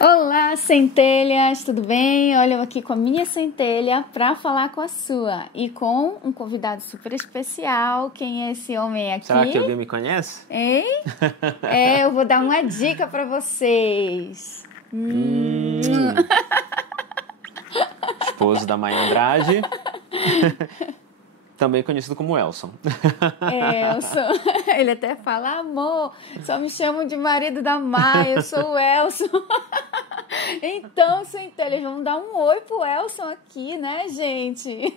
Olá, centelhas, tudo bem? Olha, eu aqui com a minha centelha para falar com a sua e com um convidado super especial. Quem é esse homem aqui? Será que alguém me conhece? Hein? Eu vou dar uma dica para vocês. Esposo da Maia Andrade, também conhecido como Elson. Elson, ele até fala, amor, só me chamam de marido da Maia, eu sou o Elson. Então, centelhas, vamos dar um oi pro Elson aqui, né, gente?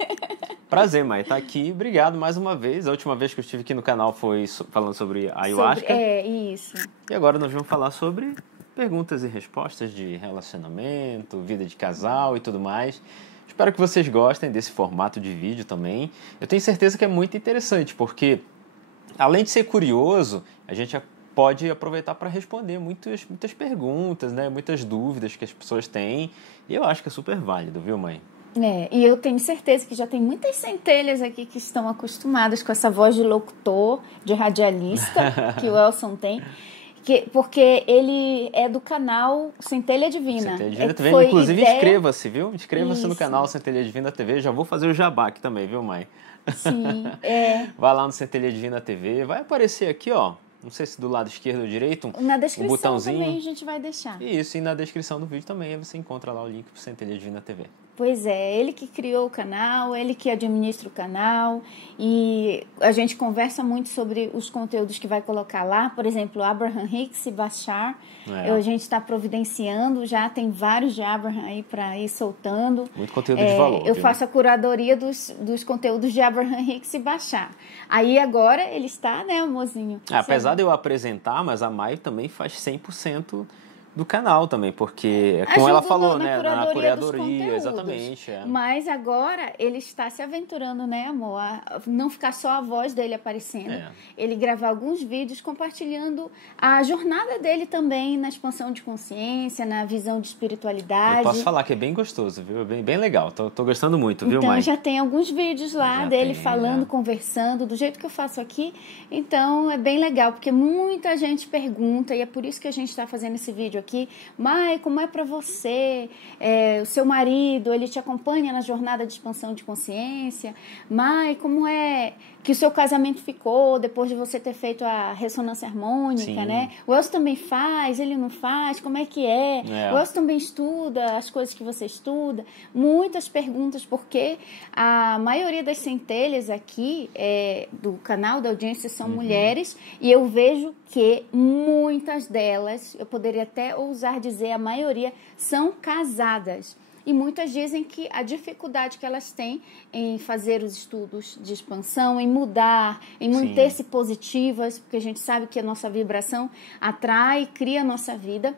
Prazer, Maia, tá aqui. Obrigado mais uma vez. A última vez que eu estive aqui no canal foi falando sobre ayahuasca. Isso. E agora nós vamos falar sobre perguntas e respostas de relacionamento, vida de casal e tudo mais. Espero que vocês gostem desse formato de vídeo também. Eu tenho certeza que é muito interessante, porque além de ser curioso, a gente pode aproveitar para responder muitas perguntas, né? Muitas dúvidas que as pessoas têm. E eu acho que é super válido, viu, mãe? E eu tenho certeza que já tem muitas centelhas aqui que estão acostumadas com essa voz de locutor, de radialista que o Elson tem. Porque ele é do canal Centelha Divina. Centelha Divina TV. Inclusive, inscreva-se, viu? Inscreva-se no canal Centelha Divina TV. Já vou fazer o jabá aqui também, viu, mãe? Sim, Vai lá no Centelha Divina TV. Vai aparecer aqui, ó. Não sei se do lado esquerdo ou direito, na descrição um botãozinho. também a gente vai deixar. Isso, e na descrição do vídeo também você encontra lá o link pro Centelha Divina TV. Pois é, ele que criou o canal, ele que administra o canal e a gente conversa muito sobre os conteúdos que vai colocar lá, por exemplo, Abraham Hicks e Bashar, a gente está providenciando, já tem vários de Abraham aí para ir soltando. Muito conteúdo de valor. Eu faço a curadoria dos conteúdos de Abraham Hicks e Bashar. Aí agora ele está, né, mozinho? Apesar de eu apresentar, mas a Mai também faz 100% do canal também, porque como ela falou, né, na curadoria, exatamente. Mas agora ele está se aventurando, né, amor, a não ficar só a voz dele aparecendo. Ele gravar alguns vídeos compartilhando a jornada dele também na expansão de consciência, na visão de espiritualidade. Eu posso falar que é bem gostoso, viu? Bem legal. Tô gostando muito, viu, Então mãe? já tem alguns vídeos lá dele falando, conversando, do jeito que eu faço aqui. Então é bem legal, porque muita gente pergunta e é por isso que a gente está fazendo esse vídeo aqui. Mai, como é para você? O seu marido, ele te acompanha na jornada de expansão de consciência? Mai, como é que o seu casamento ficou depois de você ter feito a ressonância harmônica, né? O Elcio também faz, ele não faz, como é que é? O Elcio também estuda as coisas que você estuda. Muitas perguntas, porque a maioria das centelhas aqui do canal da audiência são mulheres e eu vejo que muitas delas, eu poderia até ousar dizer, a maioria são casadas. E muitas dizem que a dificuldade que elas têm em fazer os estudos de expansão, em mudar, em manter-se positivas, porque a gente sabe que a nossa vibração atrai, cria a nossa vida,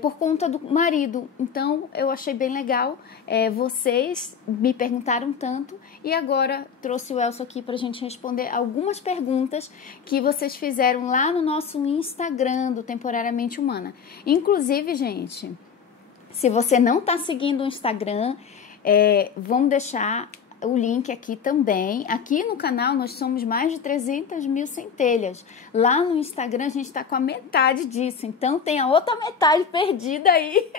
por conta do marido. Então, eu achei bem legal. Vocês me perguntaram tanto e agora trouxe o Elson aqui para a gente responder algumas perguntas que vocês fizeram lá no nosso Instagram do Temporariamente Humana. Inclusive, gente, se você não está seguindo o Instagram, vamos deixar o link aqui também. Aqui no canal nós somos mais de 300 mil centelhas. Lá no Instagram a gente está com a metade disso. Então tem a outra metade perdida aí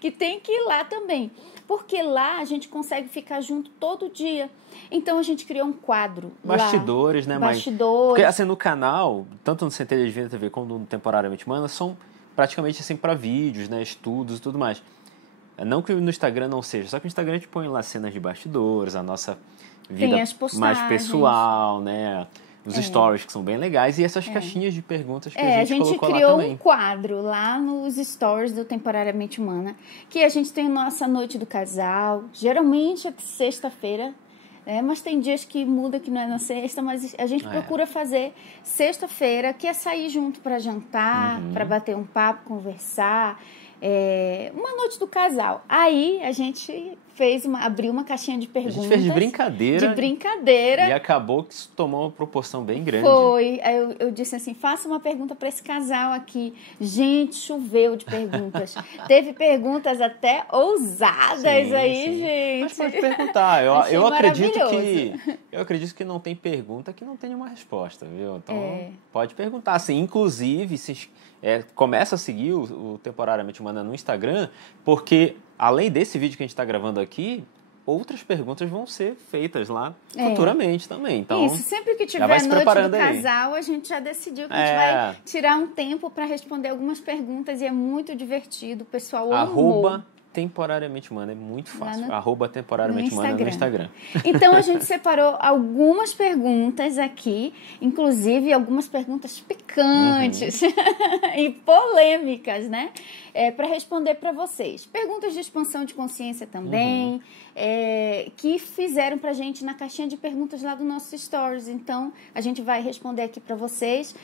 que tem que ir lá também. Porque lá a gente consegue ficar junto todo dia. Então a gente criou um quadro Bastidores, lá. Né, Bastidores. Porque assim, no canal, tanto no Centelha Divina TV como no Temporariamente Humana, são praticamente assim para vídeos, né, estudos e tudo mais. Não que no Instagram não seja, só que no Instagram a gente põe lá cenas de bastidores, a nossa vida mais pessoal, né? Os stories que são bem legais e essas caixinhas de perguntas que a gente colocou lá também. A gente criou um quadro lá nos stories do Temporariamente Humana, que a gente tem nossa noite do casal, geralmente é sexta-feira, mas tem dias que muda, que não é na sexta, mas a gente procura fazer sexta-feira, que é sair junto para jantar, para bater um papo, conversar, uma noite do casal. Aí a gente abriu uma caixinha de perguntas. A gente fez de brincadeira. De brincadeira. E acabou que isso tomou uma proporção bem grande. Foi. Aí eu disse assim, faça uma pergunta para esse casal aqui. Gente, choveu de perguntas. Teve perguntas até ousadas aí, gente. Mas pode perguntar. Eu acredito que não tem pergunta que não tenha uma resposta, viu? Então, pode perguntar. Assim, inclusive, começa a seguir o Temporariamente Humana Semana no Instagram, porque além desse vídeo que a gente está gravando aqui, outras perguntas vão ser feitas lá futuramente também. Então, isso, sempre que tiver noite do casal, a gente já decidiu que a gente vai tirar um tempo para responder algumas perguntas e é muito divertido. O pessoal amou. Temporariamente Mana, é muito fácil. @temporariamente Mana no Instagram. Então, a gente separou algumas perguntas aqui, inclusive algumas perguntas picantes e polêmicas, né? Para responder para vocês. Perguntas de expansão de consciência também, que fizeram pra gente na caixinha de perguntas lá do nosso Stories. Então, a gente vai responder aqui para vocês,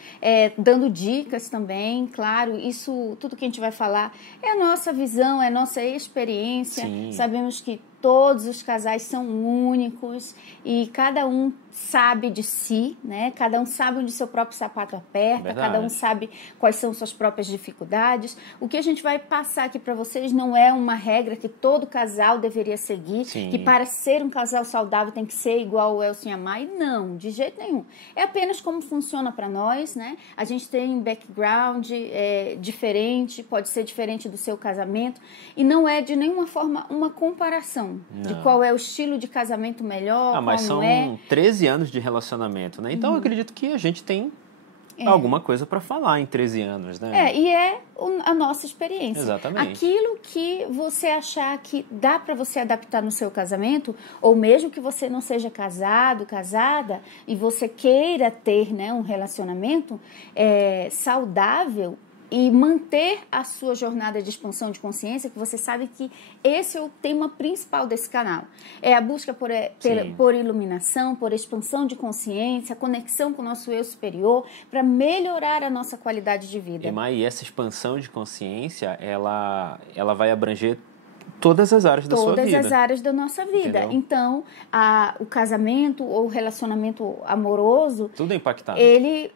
dando dicas também. Claro, isso, tudo que a gente vai falar é a nossa visão, é a nossa experiência. Sim. Sabemos que todos os casais são únicos e cada um sabe de si, né? Cada um sabe onde seu próprio sapato aperta, cada um sabe quais são suas próprias dificuldades. O que a gente vai passar aqui para vocês não é uma regra que todo casal deveria seguir, que para ser um casal saudável tem que ser igual o Elcio e a Mai. Não, de jeito nenhum. É apenas como funciona para nós, né? A gente tem um background diferente, pode ser diferente do seu casamento e não é de nenhuma forma uma comparação. De qual é o estilo de casamento melhor, mas são 13 anos de relacionamento, né? Então, eu acredito que a gente tem alguma coisa para falar em 13 anos, né? E a nossa experiência. Exatamente. Aquilo que você achar que dá para você adaptar no seu casamento, ou mesmo que você não seja casado, casada, e você queira ter, né, um relacionamento saudável, e manter a sua jornada de expansão de consciência, que você sabe que esse é o tema principal desse canal. É a busca por iluminação, por expansão de consciência, conexão com o nosso eu superior, para melhorar a nossa qualidade de vida. E essa expansão de consciência, ela vai abranger todas as áreas da sua vida. Todas as áreas da nossa vida. Entendeu? Então, o casamento ou o relacionamento amoroso... Tudo é impactado. Ele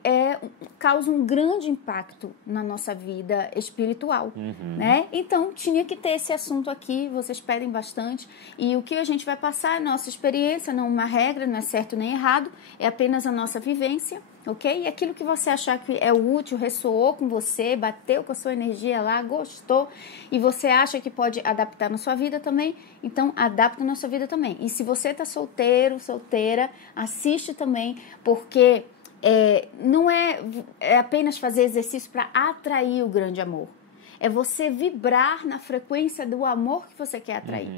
causa um grande impacto na nossa vida espiritual. Né? Então, tinha que ter esse assunto aqui, vocês pedem bastante. E o que a gente vai passar é a nossa experiência, não uma regra, não é certo nem errado, é apenas a nossa vivência. Ok? E aquilo que você achar que é útil, ressoou com você, bateu com a sua energia lá, gostou, e você acha que pode adaptar na sua vida também, então adapta na sua vida também. E se você está solteiro, solteira, assiste também, porque não é apenas fazer exercício para atrair o grande amor. É você vibrar na frequência do amor que você quer atrair.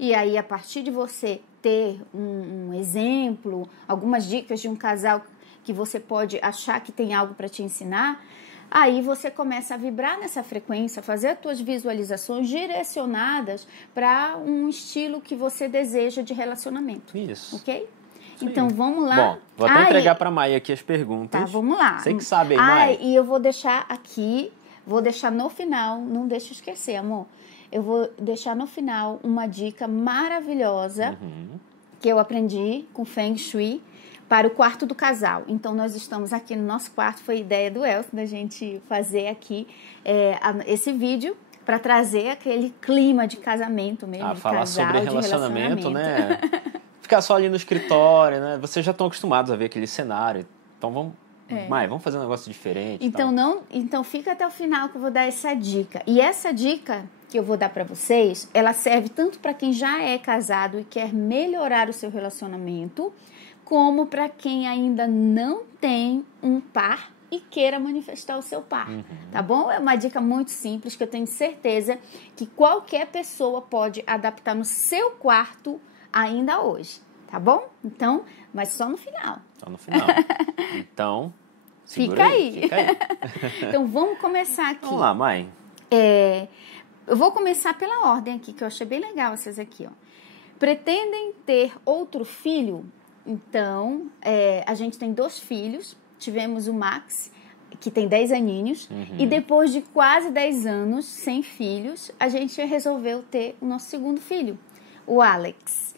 E aí, a partir de você ter um exemplo, algumas dicas de um casal que você pode achar que tem algo para te ensinar, aí você começa a vibrar nessa frequência, fazer as tuas visualizações direcionadas para um estilo que você deseja de relacionamento. Isso. Ok? Então, vamos lá. Bom, vou até entregar para a Maia aqui as perguntas. Tá, vamos lá. Você que sabe aí, Maia. E eu vou deixar aqui, vou deixar no final, não deixa esquecer, amor. Eu vou deixar no final uma dica maravilhosa que eu aprendi com Feng Shui, para o quarto do casal. Então, nós estamos aqui no nosso quarto, foi ideia do Elcio, da gente fazer aqui esse vídeo para trazer aquele clima de casamento mesmo, de falar casal, sobre relacionamento, né? Ficar só ali no escritório, né? Vocês já estão acostumados a ver aquele cenário, então vamos fazer um negócio diferente. Então, fica até o final que eu vou dar essa dica. E essa dica que eu vou dar para vocês, ela serve tanto para quem já é casado e quer melhorar o seu relacionamento, como para quem ainda não tem um par e queira manifestar o seu par, tá bom? É uma dica muito simples que eu tenho certeza que qualquer pessoa pode adaptar no seu quarto ainda hoje, tá bom? Então, mas só no final. Só no final. Então, fica aí. Então, vamos começar aqui. Vamos lá, mãe. Eu vou começar pela ordem aqui, que eu achei bem legal essas aqui, ó. Pretendem ter outro filho? Então, a gente tem 2 filhos, tivemos o Max, que tem 10 aninhos, e depois de quase 10 anos, sem filhos, a gente resolveu ter o nosso segundo filho, o Alex.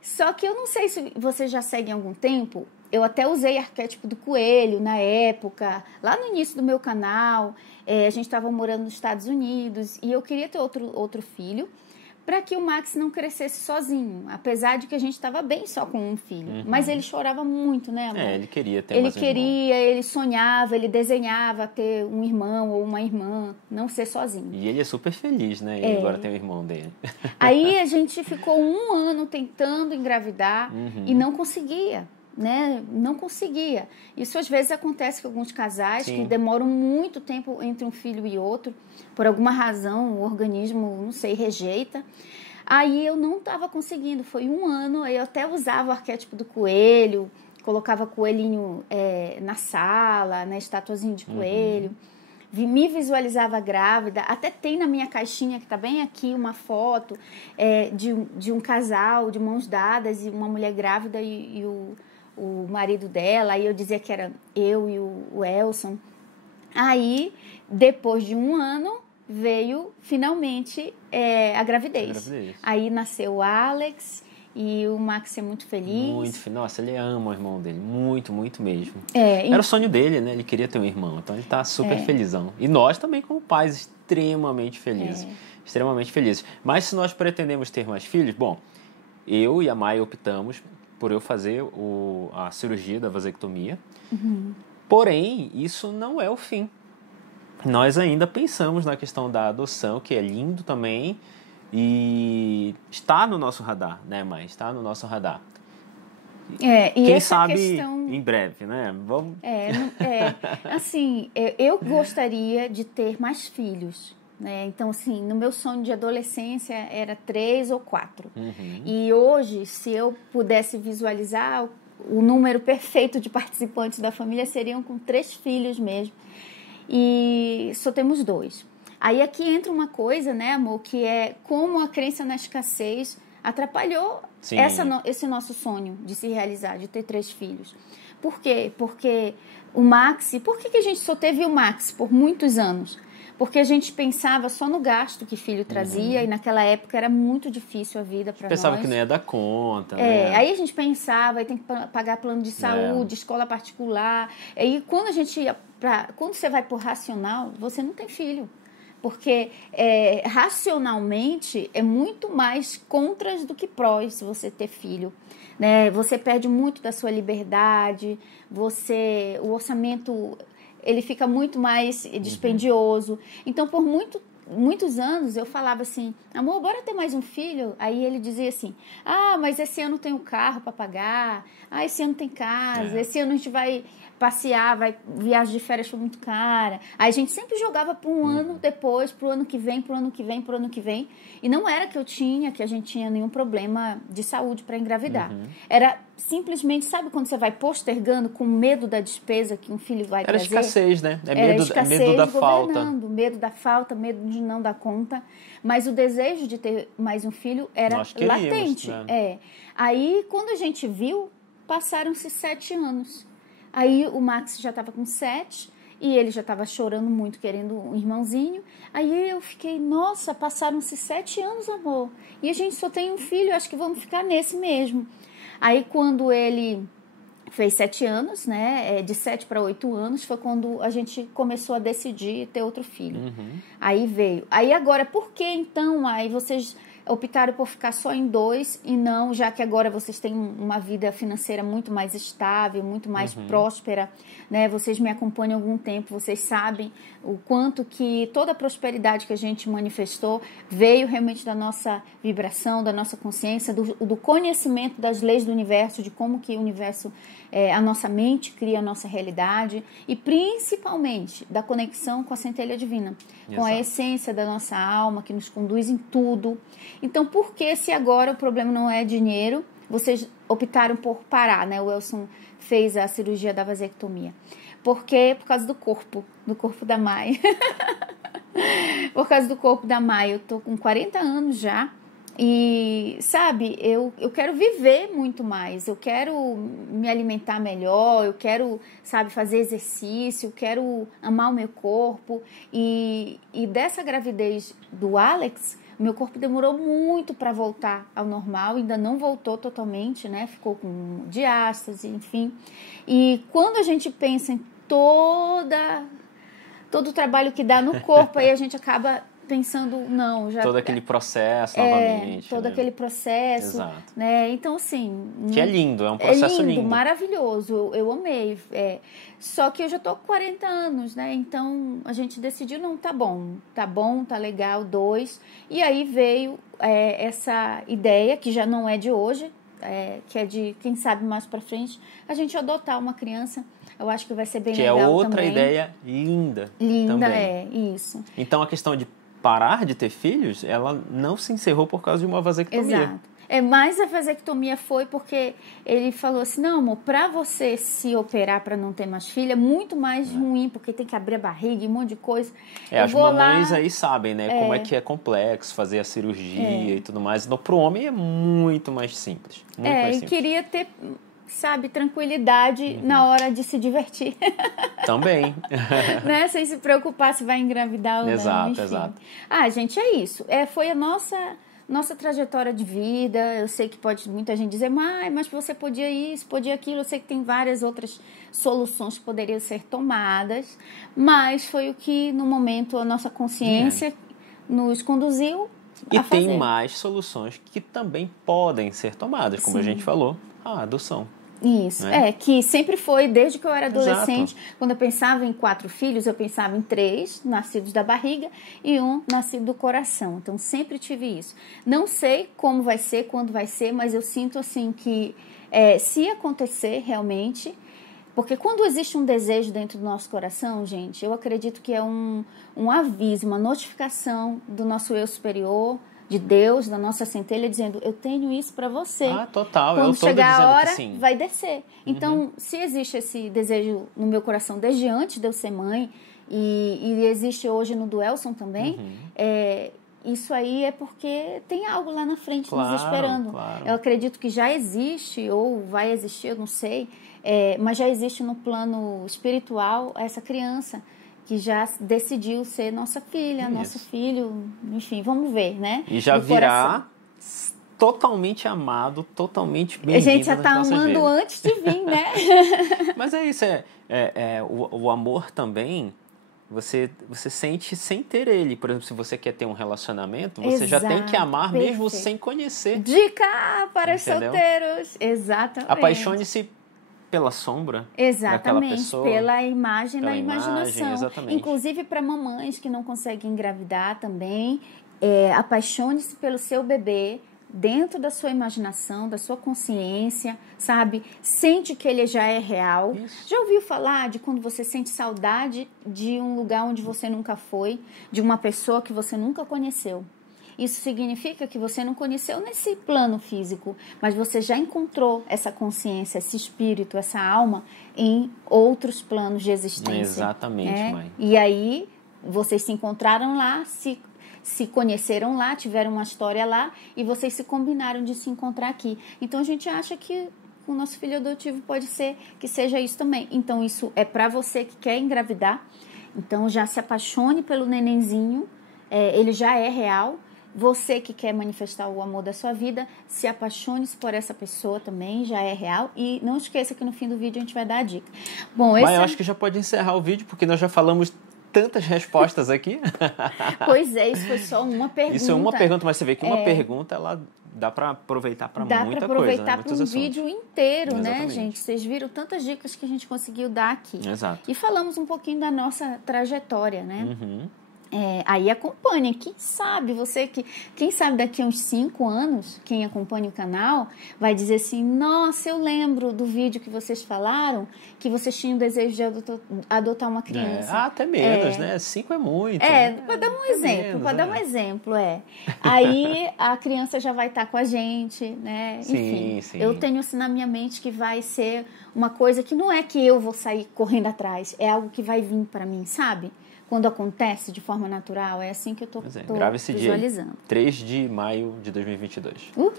Só que eu não sei se você já segue há algum tempo, eu até usei arquétipo do coelho na época, lá no início do meu canal, a gente estava morando nos Estados Unidos, e eu queria ter outro filho, para que o Max não crescesse sozinho, apesar de que a gente estava bem só com um filho. Mas ele chorava muito, né, amor? Ele queria ter mais um irmão. Ele sonhava, ele desenhava ter um irmão ou uma irmã, não ser sozinho. E ele é super feliz, né? E agora tem o irmão dele. Aí a gente ficou 1 ano tentando engravidar e não conseguia. Né? Não conseguia. Isso às vezes acontece com alguns casais que demoram muito tempo entre um filho e outro, por alguma razão o organismo, não sei, rejeita. Aí eu não estava conseguindo, foi 1 ano, aí eu até usava o arquétipo do coelho, colocava coelhinho na sala, né, estatuazinho de coelho, me visualizava grávida, até tem na minha caixinha, que está bem aqui, uma foto de um casal de mãos dadas e uma mulher grávida e o marido dela, aí eu dizia que era eu e o Elson. Aí, depois de 1 ano, veio finalmente a gravidez. Aí nasceu o Alex e o Max é muito feliz. Nossa, ele ama o irmão dele, muito, muito mesmo. Era o sonho dele, né? Ele queria ter um irmão, então ele tá super felizão. E nós também, como pais, extremamente felizes. Extremamente felizes. Mas se nós pretendemos ter mais filhos, bom, eu e a Maia optamos por eu fazer a cirurgia da vasectomia. Porém, isso não é o fim. Nós ainda pensamos na questão da adoção, que é lindo também, e está no nosso radar, né, mãe? Está no nosso radar. E quem essa sabe questão... em breve, né? Vamos... assim, eu gostaria de ter mais filhos. Né? Então, assim, no meu sonho de adolescência era 3 ou 4. E hoje, se eu pudesse visualizar, o número perfeito de participantes da família seriam com 3 filhos mesmo. E só temos 2. Aí aqui entra uma coisa, né, amor, que é como a crença na escassez atrapalhou esse nosso sonho de se realizar, de ter 3 filhos. Por quê? Porque o Max... Por que a gente só teve o Max por muitos anos? Porque a gente pensava só no gasto que filho trazia, e naquela época era muito difícil a vida para nós. Pensava que não ia dar conta, né? Aí a gente pensava, tem que pagar plano de saúde, escola particular. E quando a gente ia quando você vai por racional, você não tem filho. Porque racionalmente é muito mais contras do que prós você ter filho. Né? Você perde muito da sua liberdade, o orçamento... ele fica muito mais dispendioso. Então, por muitos anos, eu falava assim, amor, bora ter mais um filho? Aí ele dizia assim, mas esse ano tem um carro para pagar, esse ano tem casa, esse ano a gente vai passear, viagem de férias foi muito cara. Aí a gente sempre jogava para um ano depois, para o ano que vem, para o ano que vem, para o ano que vem. E não era que a gente tinha nenhum problema de saúde para engravidar. Era simplesmente, sabe quando você vai postergando com medo da despesa que um filho vai trazer? Era escassez, né? Medo da falta. Medo da falta, medo de não dar conta. Mas o desejo de ter mais um filho era latente. Né? Aí, quando a gente viu, passaram-se 7 anos. Aí o Max já estava com 7 e ele já estava chorando muito, querendo um irmãozinho. Aí eu fiquei, nossa, passaram-se 7 anos, amor. E a gente só tem um filho, acho que vamos ficar nesse mesmo. Aí quando ele fez 7 anos, né, de 7 para 8 anos, foi quando a gente começou a decidir ter outro filho. Aí veio. Aí agora, por que então aí vocês optaram por ficar só em 2 e não, já que agora vocês têm uma vida financeira muito mais estável, muito mais próspera, né? Vocês me acompanham há algum tempo, vocês sabem o quanto que toda a prosperidade que a gente manifestou veio realmente da nossa vibração, da nossa consciência, do conhecimento das leis do universo, de como que o universo, a nossa mente cria a nossa realidade e principalmente da conexão com a centelha divina, com a essência da nossa alma que nos conduz em tudo. Então, por que se agora o problema não é dinheiro, vocês optaram por parar, né? O Elson fez a cirurgia da vasectomia. Porque por causa do corpo da Maia. Por causa do corpo da Maia. Eu tô com 40 anos já. E, sabe, eu quero viver muito mais. Eu quero me alimentar melhor. Eu quero, sabe, fazer exercício. Eu quero amar o meu corpo. E dessa gravidez do Alex, meu corpo demorou muito para voltar ao normal. Ainda não voltou totalmente, né? Ficou com diástase, enfim. E quando a gente pensa em todo o trabalho que dá no corpo, aí a gente acaba pensando, não, já... Todo aquele processo novamente. Todo aquele processo. Exato. Né? Então, assim... Que é lindo, é um processo lindo. Maravilhoso, eu amei. Só que eu já tô com 40 anos, né? Então, a gente decidiu, não, tá bom, tá legal, 2. E aí veio essa ideia, que já não é de hoje, que é de, quem sabe, mais pra frente, a gente adotar uma criança. Eu acho que vai ser bem legal também. Que é outra ideia linda. Linda, também. Isso. Então, a questão de parar de ter filhos, ela não se encerrou por causa de uma vasectomia. Exato. Mas a vasectomia foi porque ele falou assim, não, amor, pra você se operar pra não ter mais filha, é muito mais ruim, porque tem que abrir a barriga e um monte de coisa. As mamães aí sabem, né, como é que é complexo fazer a cirurgia e tudo mais. Então, pro homem é muito mais simples. Muito mais simples. Queria ter... sabe, tranquilidade na hora de se divertir. Também. Né? Sem se preocupar se vai engravidar ou não. Exato, exato. Gente, é isso. Foi a nossa trajetória de vida. Eu sei que pode muita gente dizer, mas você podia isso, podia aquilo. Eu sei que tem várias outras soluções que poderiam ser tomadas, mas foi o que, no momento, a nossa consciência nos conduziu a fazer. E tem mais soluções que também podem ser tomadas, como a gente falou, a adoção. Isso, que sempre foi, desde que eu era adolescente, Exato. Quando eu pensava em 4 filhos, eu pensava em 3 nascidos da barriga e 1 nascido do coração. Então, sempre tive isso. Não sei como vai ser, quando vai ser, mas eu sinto assim que se acontecer realmente, porque quando existe um desejo dentro do nosso coração, gente, eu acredito que é um aviso, uma notificação do nosso eu superior, de Deus, da nossa centelha, dizendo, eu tenho isso para você. Total. Quando chegar a hora, sim. vai descer. Então, se existe esse desejo no meu coração desde antes de eu ser mãe, e existe hoje no do Elson também, isso aí é porque tem algo lá na frente nos esperando. Claro. Eu acredito que já existe, ou vai existir, eu não sei, mas já existe no plano espiritual essa criança que já decidiu ser nossa filha, nosso filho, enfim, vamos ver, né? E já virá totalmente amado, totalmente bem-vindo. A gente já está amando antes de vir, né? Mas é isso, o amor também, você sente sem ter ele. Por exemplo, se você quer ter um relacionamento, você já tem que amar mesmo sem conhecer. Dica para os solteiros. Exatamente. Apaixone-se pela sombra daquela pessoa. Pela imagem da imaginação. Exatamente. Inclusive para mamães que não conseguem engravidar também, apaixone-se pelo seu bebê dentro da sua imaginação, da sua consciência, sabe? Sente que ele já é real. Isso. Já ouviu falar de quando você sente saudade de um lugar onde você nunca foi, de uma pessoa que você nunca conheceu? Isso significa que você não conheceu nesse plano físico, mas você já encontrou essa consciência, esse espírito, essa alma em outros planos de existência. Exatamente, mãe. E aí, vocês se encontraram lá, se conheceram lá, tiveram uma história lá e vocês se combinaram de se encontrar aqui. Então, a gente acha que o nosso filho adotivo pode ser que seja isso também. Então, isso é para você que quer engravidar. Então, já se apaixone pelo nenenzinho, ele já é real. Você que quer manifestar o amor da sua vida, se apaixone-se por essa pessoa também, já é real. E não esqueça que no fim do vídeo a gente vai dar a dica. Bom, Mas eu acho que já pode encerrar o vídeo, porque nós já falamos tantas respostas aqui. Pois isso foi só uma pergunta. Isso é uma pergunta, mas você vê que uma pergunta, ela dá para aproveitar para muita coisa. Dá para aproveitar para um vídeo inteiro, Exatamente. né, gente? Vocês viram tantas dicas que a gente conseguiu dar aqui. Exato. E falamos um pouquinho da nossa trajetória, né? Aí acompanha, quem sabe daqui a uns 5 anos, quem acompanha o canal, vai dizer assim, nossa, eu lembro do vídeo que vocês falaram, que vocês tinham desejo de adotar uma criança. Até menos, né? 5 é muito. Para dar um exemplo, Aí a criança já vai estar com a gente, né? Enfim, sim. Eu tenho isso na minha mente que vai ser uma coisa que não é que eu vou sair correndo atrás, é algo que vai vir para mim, sabe? Quando acontece de forma natural, é assim que eu estou visualizando. Dia, 3 de maio de 2022. Uhul!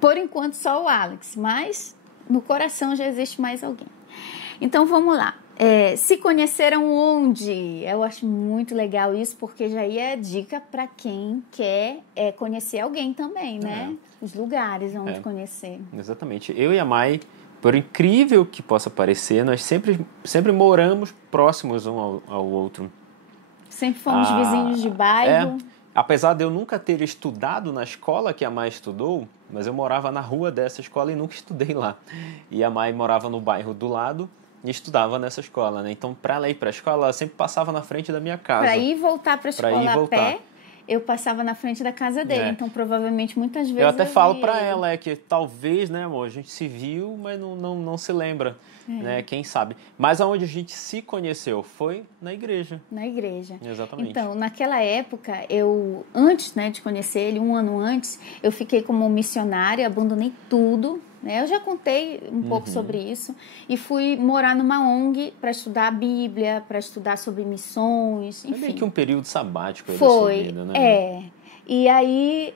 Por enquanto, só o Alex, mas no coração já existe mais alguém. Então, vamos lá. Se conheceram onde? Eu acho muito legal isso, porque já é dica para quem quer conhecer alguém também, né? Os lugares onde conhecer. Exatamente. Eu e a Mai, por incrível que possa parecer, nós sempre moramos próximos um ao outro. Sempre fomos vizinhos de bairro. Apesar de eu nunca ter estudado na escola que a Mai estudou, mas eu morava na rua dessa escola e nunca estudei lá. E a Mai morava no bairro do lado e estudava nessa escola, né? Então, para ela ir para a escola, ela sempre passava na frente da minha casa. Para ir e voltar para a escola a pé, eu passava na frente da casa dele. Então, provavelmente, muitas vezes... Eu até falo para ela que talvez, né, amor, a gente se viu, mas não se lembra, né? Quem sabe. Mas aonde a gente se conheceu foi na igreja. Na igreja. Exatamente. Então, naquela época, antes, né, de conhecer ele, um ano antes, eu fiquei como missionária, abandonei tudo, né? Eu já contei um pouco sobre isso e fui morar numa ONG para estudar a Bíblia, para estudar sobre missões, enfim. Foi meio que um período sabático aí da sua vida, né? E aí,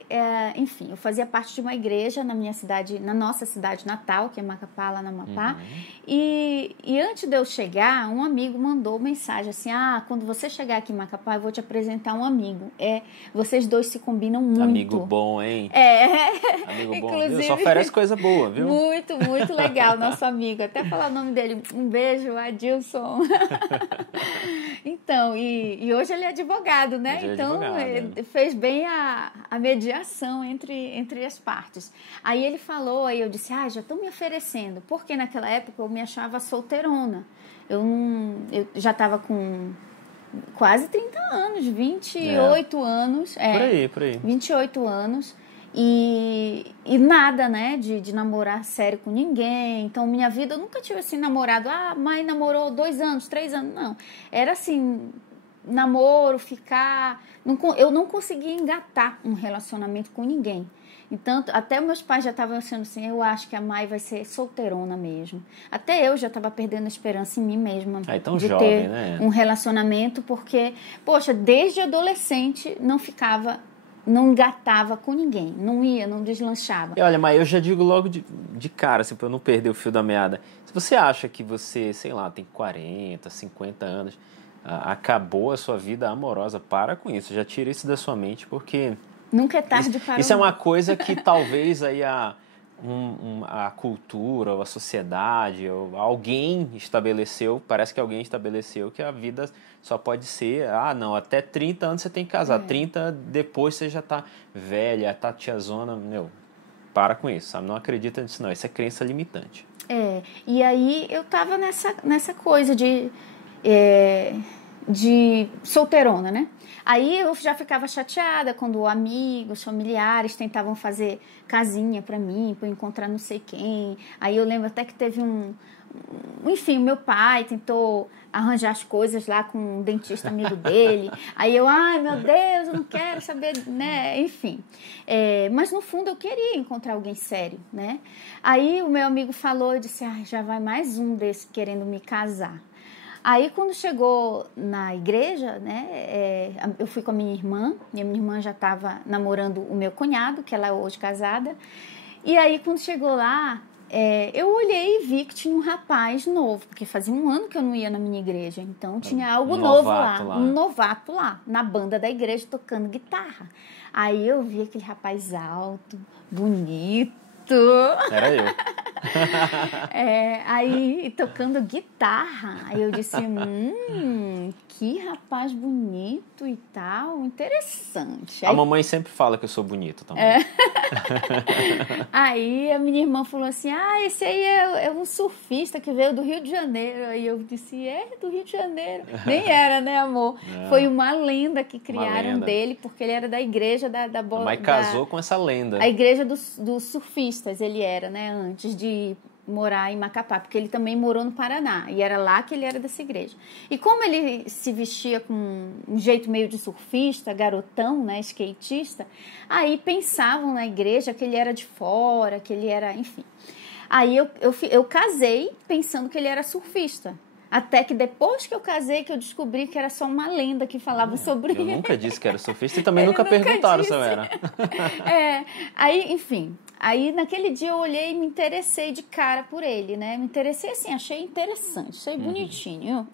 enfim, eu fazia parte de uma igreja na minha cidade, na nossa cidade natal, que é Macapá, lá na Amapá. E antes de eu chegar, um amigo mandou mensagem assim: quando você chegar aqui em Macapá, eu vou te apresentar um amigo. Vocês dois se combinam muito. Amigo bom, hein? Amigo bom. Inclusive, só oferece coisa boa, viu? Muito, muito legal, nosso amigo. Até falar o nome dele. Um beijo, Adilson. Então, e hoje ele é advogado, né? Então, ele fez bem a mediação entre as partes. Aí ele falou, aí eu disse, já estão me oferecendo. Porque naquela época eu me achava solteirona. Eu já estava com quase 30 anos, 28 anos. Por aí. 28 anos. E nada, né, de namorar sério com ninguém. Então, minha vida, eu nunca tive assim, namorado. Mãe namorou 2 anos, 3 anos. Não. Era assim, namoro, ficar... Eu não conseguia engatar um relacionamento com ninguém. Então, até meus pais já estavam achando assim, eu acho que a Mai vai ser solteirona mesmo. Até eu já estava perdendo a esperança em mim mesma de ter um relacionamento, porque, poxa, desde adolescente não engatava com ninguém, não deslanchava. E olha, Mai, eu já digo logo de cara, assim, para eu não perder o fio da meada. Se você acha que você, sei lá, tem 40, 50 anos, acabou a sua vida amorosa, para com isso, já tira isso da sua mente, porque... Nunca é tarde para... Isso é uma coisa que talvez aí a cultura, ou a sociedade, ou alguém estabeleceu, parece que alguém estabeleceu que a vida só pode ser, até 30 anos você tem que casar, 30 depois você já tá velha, tá tiazona, para com isso, sabe? Não acredita nisso não, isso é crença limitante. E aí eu tava nessa coisa de solteirona, né? Aí eu já ficava chateada quando amigos, familiares tentavam fazer casinha pra mim, pra eu encontrar não sei quem. Aí eu lembro até que teve enfim, o meu pai tentou arranjar as coisas lá com um dentista amigo dele. Aí eu, meu Deus, eu não quero saber, né? Enfim. Mas no fundo eu queria encontrar alguém sério, né? Aí o meu amigo falou, eu disse, já vai mais um desse querendo me casar. Aí, quando chegou na igreja, né, eu fui com a minha irmã, e a minha irmã já estava namorando o meu cunhado, que ela é hoje casada. E aí, quando chegou lá, eu olhei e vi que tinha um rapaz novo, porque fazia um ano que eu não ia na minha igreja. Então, tinha algo novo lá, um novato lá, na banda da igreja, tocando guitarra. Aí eu vi aquele rapaz alto, bonito. Era eu. Aí tocando guitarra, aí eu disse, que rapaz bonito e tal, interessante. A mamãe sempre fala que eu sou bonito também. Aí a minha irmã falou assim, esse aí é um surfista que veio do Rio de Janeiro. Aí eu disse, do Rio de Janeiro. Nem era, né, amor? Foi uma lenda que criaram dele, porque ele era da igreja da bola. Mas casou com essa lenda. A igreja dos surfistas ele era, né, antes de morar em Macapá, porque ele também morou no Paraná, e era lá que ele era dessa igreja. E como ele se vestia com um jeito meio de surfista, garotão, né, skatista, aí pensavam na igreja que ele era de fora, que ele era, enfim. Aí eu casei pensando que ele era surfista. Até que depois que eu casei, que eu descobri que era só uma lenda que falava sobre ele. Eu nunca disse que era surfista e também nunca perguntaram se eu era. Aí, enfim, aí naquele dia eu olhei e me interessei de cara por ele, né? Me interessei assim, achei interessante, achei bonitinho.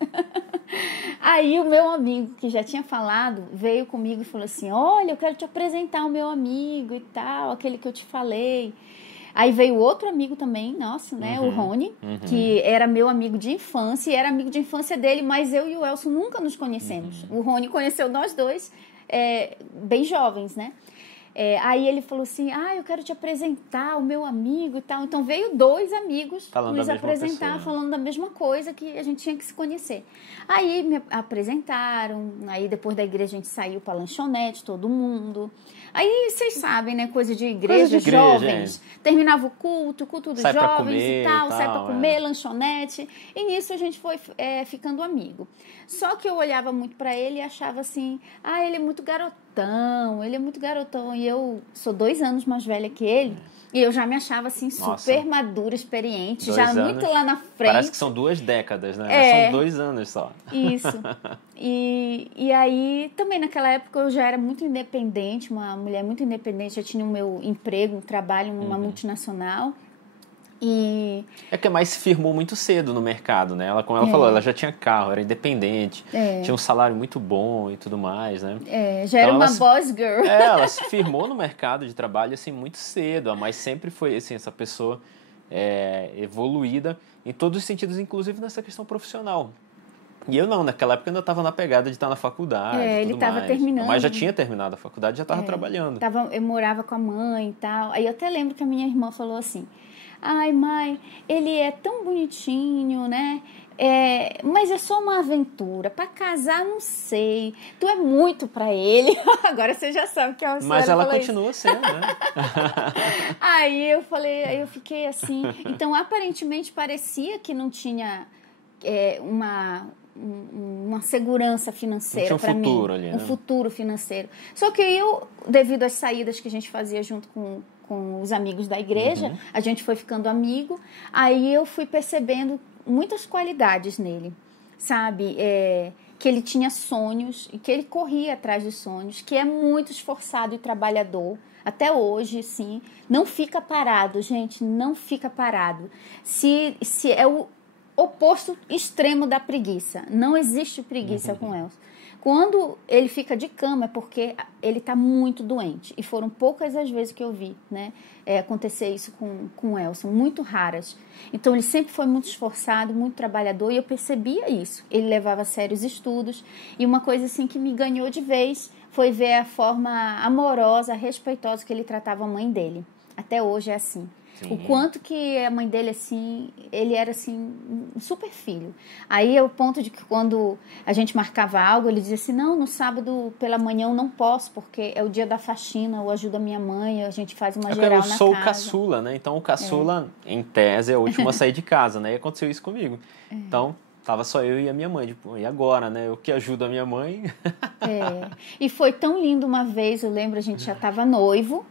Aí o meu amigo, que já tinha falado, veio comigo e falou assim, olha, eu quero te apresentar o meu amigo e tal, aquele que eu te falei. Aí veio outro amigo também, nosso, né? O Rony, que era meu amigo de infância, e era amigo de infância dele, mas eu e o Elson nunca nos conhecemos. O Rony conheceu nós dois, bem jovens, né? Aí ele falou assim, eu quero te apresentar o meu amigo e tal. Então veio 2 amigos falando nos da mesma apresentar, pessoa. falando da mesma coisa, que a gente tinha que se conhecer. Aí me apresentaram, aí depois da igreja a gente saiu pra lanchonete, todo mundo. Aí vocês sabem, né, coisa de igreja, jovens. Terminava o culto dos sai pra jovens comer e tal, sai pra comer, é. lanchonete. E nisso a gente foi ficando amigo. Só que eu olhava muito pra ele e achava assim, ele é muito garotão, ele é muito garotão. E eu sou 2 anos mais velha que ele. E eu já me achava assim, super madura, experiente, 2 já anos, muito lá na frente. Parece que são 2 décadas, né? São 2 anos só. Isso. E aí, também naquela época eu já era muito independente, uma mulher muito independente, já tinha o meu emprego, um trabalho numa multinacional. E... É que a Mai se firmou muito cedo no mercado, né? Como ela falou, ela já tinha carro, era independente, tinha um salário muito bom e tudo mais, né? Já era uma boss girl. Ela se firmou no mercado de trabalho, assim, muito cedo. A Mai sempre foi, assim, essa pessoa evoluída em todos os sentidos, inclusive nessa questão profissional. E eu não, naquela época eu ainda estava na pegada de estar na faculdade e tudo ele estava terminando. Mas já tinha terminado a faculdade, já estava trabalhando. Eu morava com a mãe e tal. Aí eu até lembro que a minha irmã falou assim, mãe, ele é tão bonitinho, né? Mas é só uma aventura. Pra casar, não sei. Tu é muito pra ele. Agora você já sabe que é uma Mas ela continua sendo, né? Aí eu fiquei assim. Então, aparentemente, parecia que não tinha uma segurança financeira para mim. Ali, né? Um futuro financeiro. Só que eu, devido às saídas que a gente fazia junto com os amigos da igreja, a gente foi ficando amigo, aí eu fui percebendo muitas qualidades nele, sabe? Que ele tinha sonhos e que ele corria atrás dos sonhos, que é muito esforçado e trabalhador. Até hoje, sim. Não fica parado, gente, não fica parado. Se é o oposto extremo da preguiça. Não existe preguiça com Elson. Quando ele fica de cama é porque ele está muito doente. E foram poucas as vezes que eu vi, né, acontecer isso com o Elson, muito raras. Então ele sempre foi muito esforçado, muito trabalhador, e eu percebia isso. Ele levava a sério os estudos, e uma coisa assim que me ganhou de vez foi ver a forma amorosa, respeitosa que ele tratava a mãe dele. Até hoje é assim. Sim. O quanto que a mãe dele, assim, ele era, assim, um super filho. Aí é o ponto de que quando a gente marcava algo, ele dizia assim, não, no sábado pela manhã eu não posso, porque é o dia da faxina, eu ajudo a minha mãe, a gente faz uma geral na casa. Eu sou o caçula, né? Então o caçula, em tese, é o último a sair de casa, né? E aconteceu isso comigo. Então... Tava só eu e a minha mãe, tipo, e agora, né? Eu que ajudo a minha mãe. E foi tão lindo uma vez, eu lembro, a gente já tava noivo,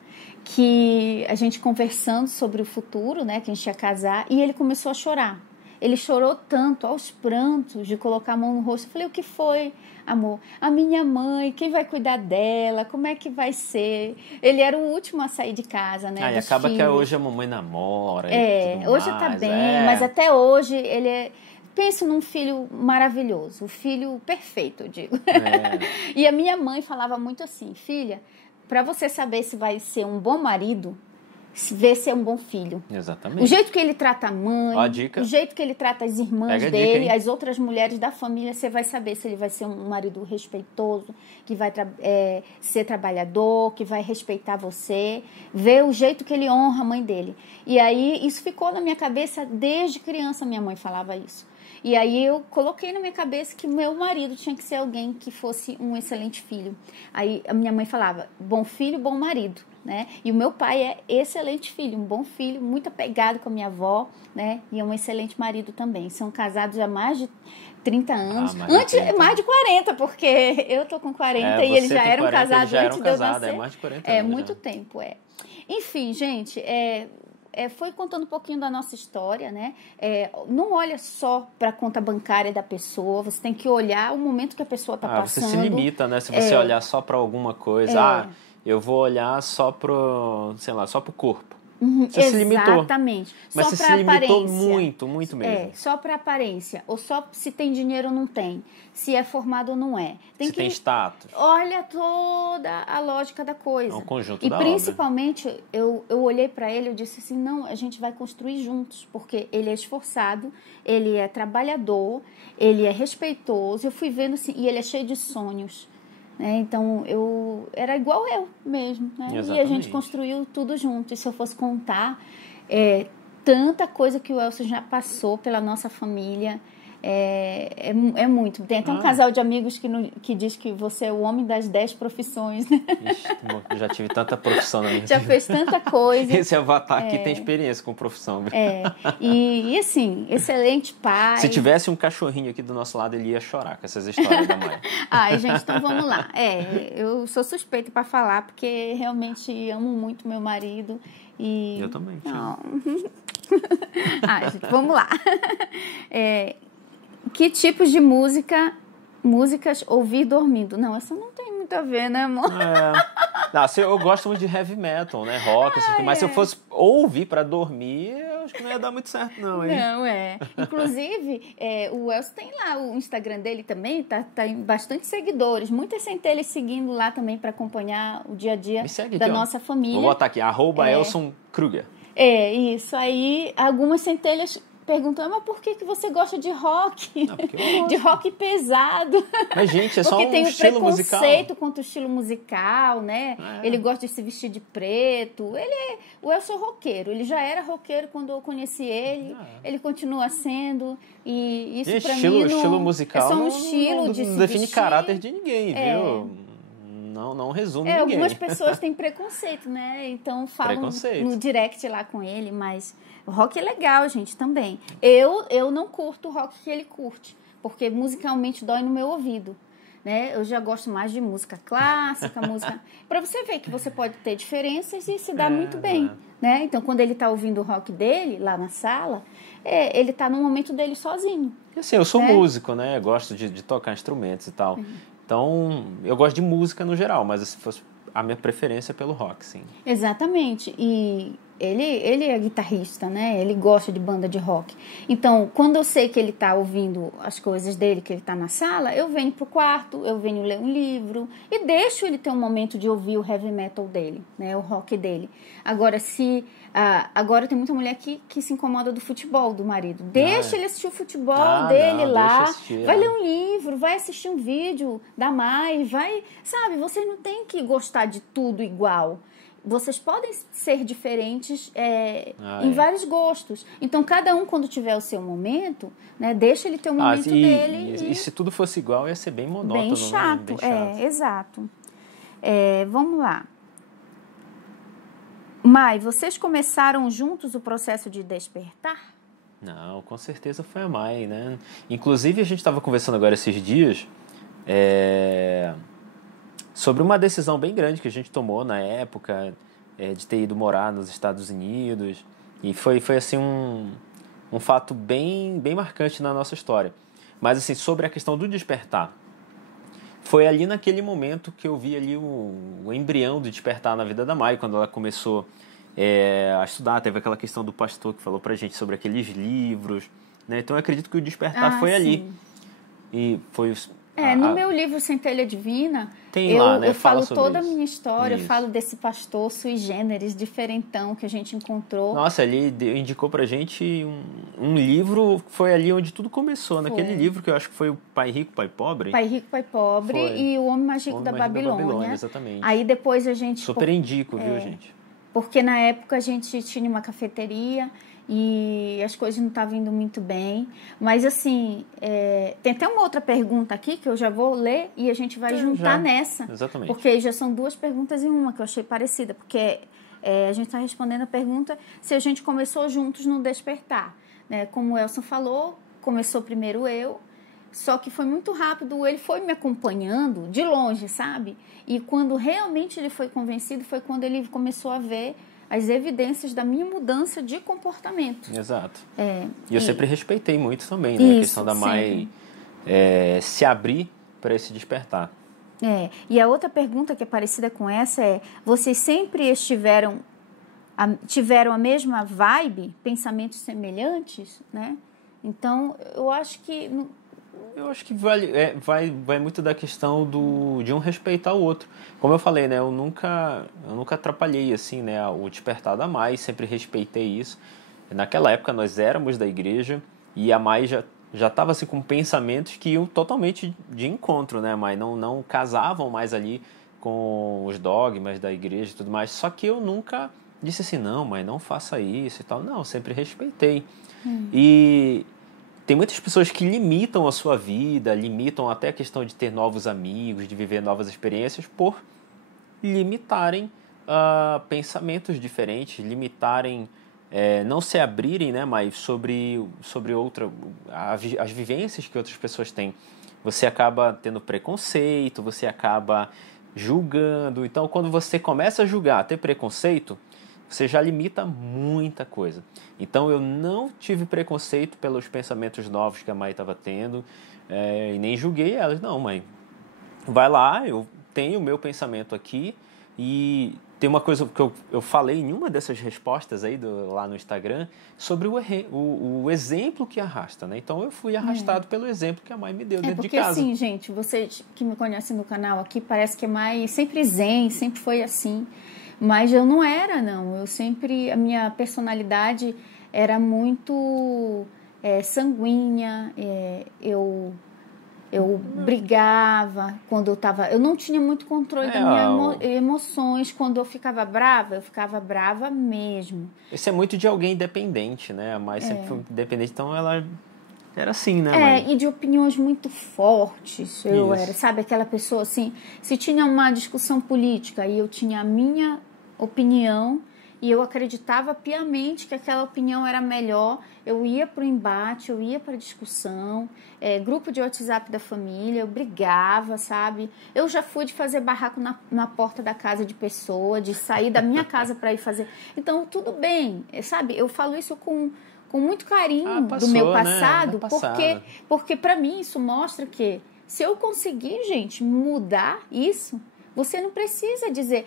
que a gente conversando sobre o futuro, né? Que a gente ia casar, e ele começou a chorar. Ele chorou tanto, aos prantos, de colocar a mão no rosto. Eu falei, o que foi, amor? A minha mãe, quem vai cuidar dela? Como é que vai ser? Ele era o último a sair de casa, né? E acaba filhos. Que hoje a mamãe namora e tudo hoje mais. Tá bem, mas até hoje ele é... Penso num filho maravilhoso, o filho perfeito, eu digo. E a minha mãe falava muito assim, filha, para você saber se vai ser um bom marido, vê se é um bom filho. Exatamente. O jeito que ele trata a mãe, a dica. O jeito que ele trata as irmãs dele, as outras mulheres da família, você vai saber se ele vai ser um marido respeitoso, que vai ser trabalhador, que vai respeitar você. Vê o jeito que ele honra a mãe dele. E aí, isso ficou na minha cabeça desde criança, minha mãe falava isso. E aí eu coloquei na minha cabeça que meu marido tinha que ser alguém que fosse um excelente filho. Aí a minha mãe falava, bom filho, bom marido, né? E o meu pai é excelente filho, um bom filho, muito apegado com a minha avó, né? E é um excelente marido também. São casados há mais de 30 anos. Mais de 40, porque eu tô com 40 e eles já eram casados antes de eu nascer. Mais de 40 anos. Muito tempo, Enfim, gente, foi contando um pouquinho da nossa história, né? Não olha só para a conta bancária da pessoa, você tem que olhar o momento que a pessoa está passando. Você se limita, né? Se você olhar só para alguma coisa, eu vou olhar só pro corpo. Você se limitou. Exatamente. Mas só você pra se limitou aparência. muito mesmo. É, só para aparência. Ou só se tem dinheiro ou não tem. Se é formado ou não é. Se tem status. Olha toda a lógica da coisa. É um conjunto e da principalmente, eu olhei para ele e disse assim, não, a gente vai construir juntos. Porque ele é esforçado, ele é trabalhador, ele é respeitoso. Eu fui vendo assim, e ele é cheio de sonhos. Então, era igual eu mesmo, né? E a gente construiu tudo junto. E se eu fosse contar, tanta coisa que o Elcio já passou pela nossa família, é muito. Tem até um casal de amigos que diz que você é o homem das 10 profissões, né? Ixi, eu já tive tanta profissão na minha vida. Já fez tanta coisa. Esse avatar aqui tem experiência com profissão. E assim, excelente pai. Se tivesse um cachorrinho aqui do nosso lado, ele ia chorar com essas histórias da Maia. Ai, gente, então vamos lá. Eu sou suspeita para falar, porque realmente amo muito meu marido. E... Eu também. Ai, gente, vamos lá. Que tipos de músicas ouvir dormindo? Não, essa não tem muito a ver, né, amor? Não, eu gosto muito de heavy metal, né? Rock, mas se eu fosse ouvir pra dormir, eu acho que não ia dar muito certo, não, hein? Não, Inclusive, o Elcio tem lá o Instagram dele também, tá em bastante seguidores. Muitas centelhas seguindo lá também pra acompanhar o dia a dia da nossa família. Vou botar aqui, @Elson Kruger. Isso. Aí, algumas centelhas perguntando, mas por que você gosta de rock? Não, porque eu gosto. De rock pesado. Mas, gente, é só um estilo musical. Porque tem o preconceito contra o estilo musical, né? Ele gosta de se vestir de preto. O Elcio é roqueiro. Ele já era roqueiro quando eu conheci ele. Ele continua sendo. E isso, pra mim, estilo musical é só um estilo de se não define vestir. caráter de ninguém, viu? Não resume ninguém. Algumas pessoas têm preconceito, né? Então falam no direct lá com ele, mas o rock é legal, gente, também. Eu não curto o rock que ele curte, porque musicalmente dói no meu ouvido, né? Eu já gosto mais de música clássica, música... Para você ver que você pode ter diferenças e se dar muito bem, né? Então, quando ele tá ouvindo o rock dele, lá na sala, ele tá no momento dele sozinho. Assim, eu sou músico, né? Eu gosto de tocar instrumentos e tal. Então, eu gosto de música no geral, mas se fosse a minha preferência é pelo rock, sim. Exatamente. E ele é guitarrista, né? Ele gosta de banda de rock. Então, quando eu sei que ele tá ouvindo as coisas dele, que ele tá na sala, eu venho pro quarto, eu venho ler um livro e deixo ele ter um momento de ouvir o heavy metal dele, né? O rock dele. Agora, agora tem muita mulher que se incomoda do futebol do marido. Deixa ele assistir o futebol dele lá. Vai ler um livro, vai assistir um vídeo da Mai, sabe? Vocês não têm que gostar de tudo igual. Vocês podem ser diferentes em vários gostos. Então, cada um, quando tiver o seu momento, né, deixa ele ter o momento dele. E se tudo fosse igual, ia ser bem monótono. Bem chato, né? Exato. Vamos lá. Mai, vocês começaram juntos o processo de despertar? Não, com certeza foi a Mai, né? Inclusive, a gente estava conversando agora esses dias sobre uma decisão bem grande que a gente tomou na época de ter ido morar nos Estados Unidos. E foi assim, um fato bem marcante na nossa história. Mas, assim, sobre a questão do despertar, foi ali naquele momento que eu vi ali o embrião do despertar na vida da Mai, quando ela começou a estudar. Teve aquela questão do pastor que falou pra gente sobre aqueles livros, né? Então eu acredito que o despertar foi ali. E foi... no meu livro Centelha Divina, eu falo toda a minha história, eu falo desse pastor sui generis, diferentão, que a gente encontrou. Nossa, ele indicou pra gente um livro, foi ali onde tudo começou, naquele livro que eu acho que foi o Pai Rico, Pai Pobre. Pai Rico, Pai Pobre e o Homem Mais Rico da Babilônia. Exatamente. Aí depois a gente... Super indico, viu, gente? Porque na época a gente tinha uma cafeteria e as coisas não estavam indo muito bem. Mas, assim, tem até uma outra pergunta aqui que eu já vou ler e a gente vai juntar nessa. Exatamente. Porque já são duas perguntas em uma que eu achei parecida. Porque a gente está respondendo a pergunta se a gente começou juntos no despertar. Né? Como o Elson falou, começou primeiro eu. Só que foi muito rápido, ele foi me acompanhando de longe, sabe? E quando realmente ele foi convencido, foi quando ele começou a ver as evidências da minha mudança de comportamento. Exato. E eu sempre respeitei muito também, né? A questão da Mai se abrir para esse despertar. E a outra pergunta que é parecida com essa vocês sempre estiveram tiveram a mesma vibe, pensamentos semelhantes, né? Então, eu acho que... Eu acho que vai muito da questão de um respeitar o outro. Como eu falei, né? Eu nunca atrapalhei, assim, né? O Despertar da Mai, sempre respeitei isso. Naquela época, nós éramos da igreja e a Mai já estava assim, com pensamentos que iam totalmente de encontro, né, Mai? Não casavam mais ali com os dogmas da igreja e tudo mais. Só que eu nunca disse assim, não, Mai, não faça isso e tal. Não, eu sempre respeitei. E tem muitas pessoas que limitam a sua vida, limitam até a questão de ter novos amigos, de viver novas experiências por limitarem pensamentos diferentes, limitarem, não se abrirem, né, mas sobre as vivências que outras pessoas têm. Você acaba tendo preconceito, você acaba julgando. Então, quando você começa a julgar, a ter preconceito, você já limita muita coisa. Então, eu não tive preconceito pelos pensamentos novos que a Mai estava tendo, e nem julguei elas. Não, mãe, vai lá, eu tenho o meu pensamento aqui. E tem uma coisa que eu falei em uma dessas respostas aí lá no Instagram sobre o exemplo que arrasta, né? Então, eu fui arrastado pelo exemplo que a Mai me deu dentro de casa. Porque assim, gente, vocês que me conhecem no canal aqui, parece que a Mai sempre zen, sempre foi assim. Mas eu não era, não. A minha personalidade era muito sanguínea, eu brigava quando eu não tinha muito controle das minhas emoções. Quando eu ficava brava mesmo. Isso é muito de alguém independente, né? A Mai sempre foi independente, então ela era assim, né, mãe? E de opiniões muito fortes. Eu era, sabe, aquela pessoa assim, se tinha uma discussão política e eu tinha a minha opinião e eu acreditava piamente que aquela opinião era melhor, eu ia para o embate, eu ia para a discussão, grupo de WhatsApp da família, eu brigava, sabe? Eu já fui de fazer barraco na porta da casa de pessoa, de sair da minha casa para ir fazer. Então, tudo bem, sabe? Eu falo isso com muito carinho do meu passado, né? Porque para mim isso mostra que se eu conseguir, gente, mudar isso, você não precisa dizer,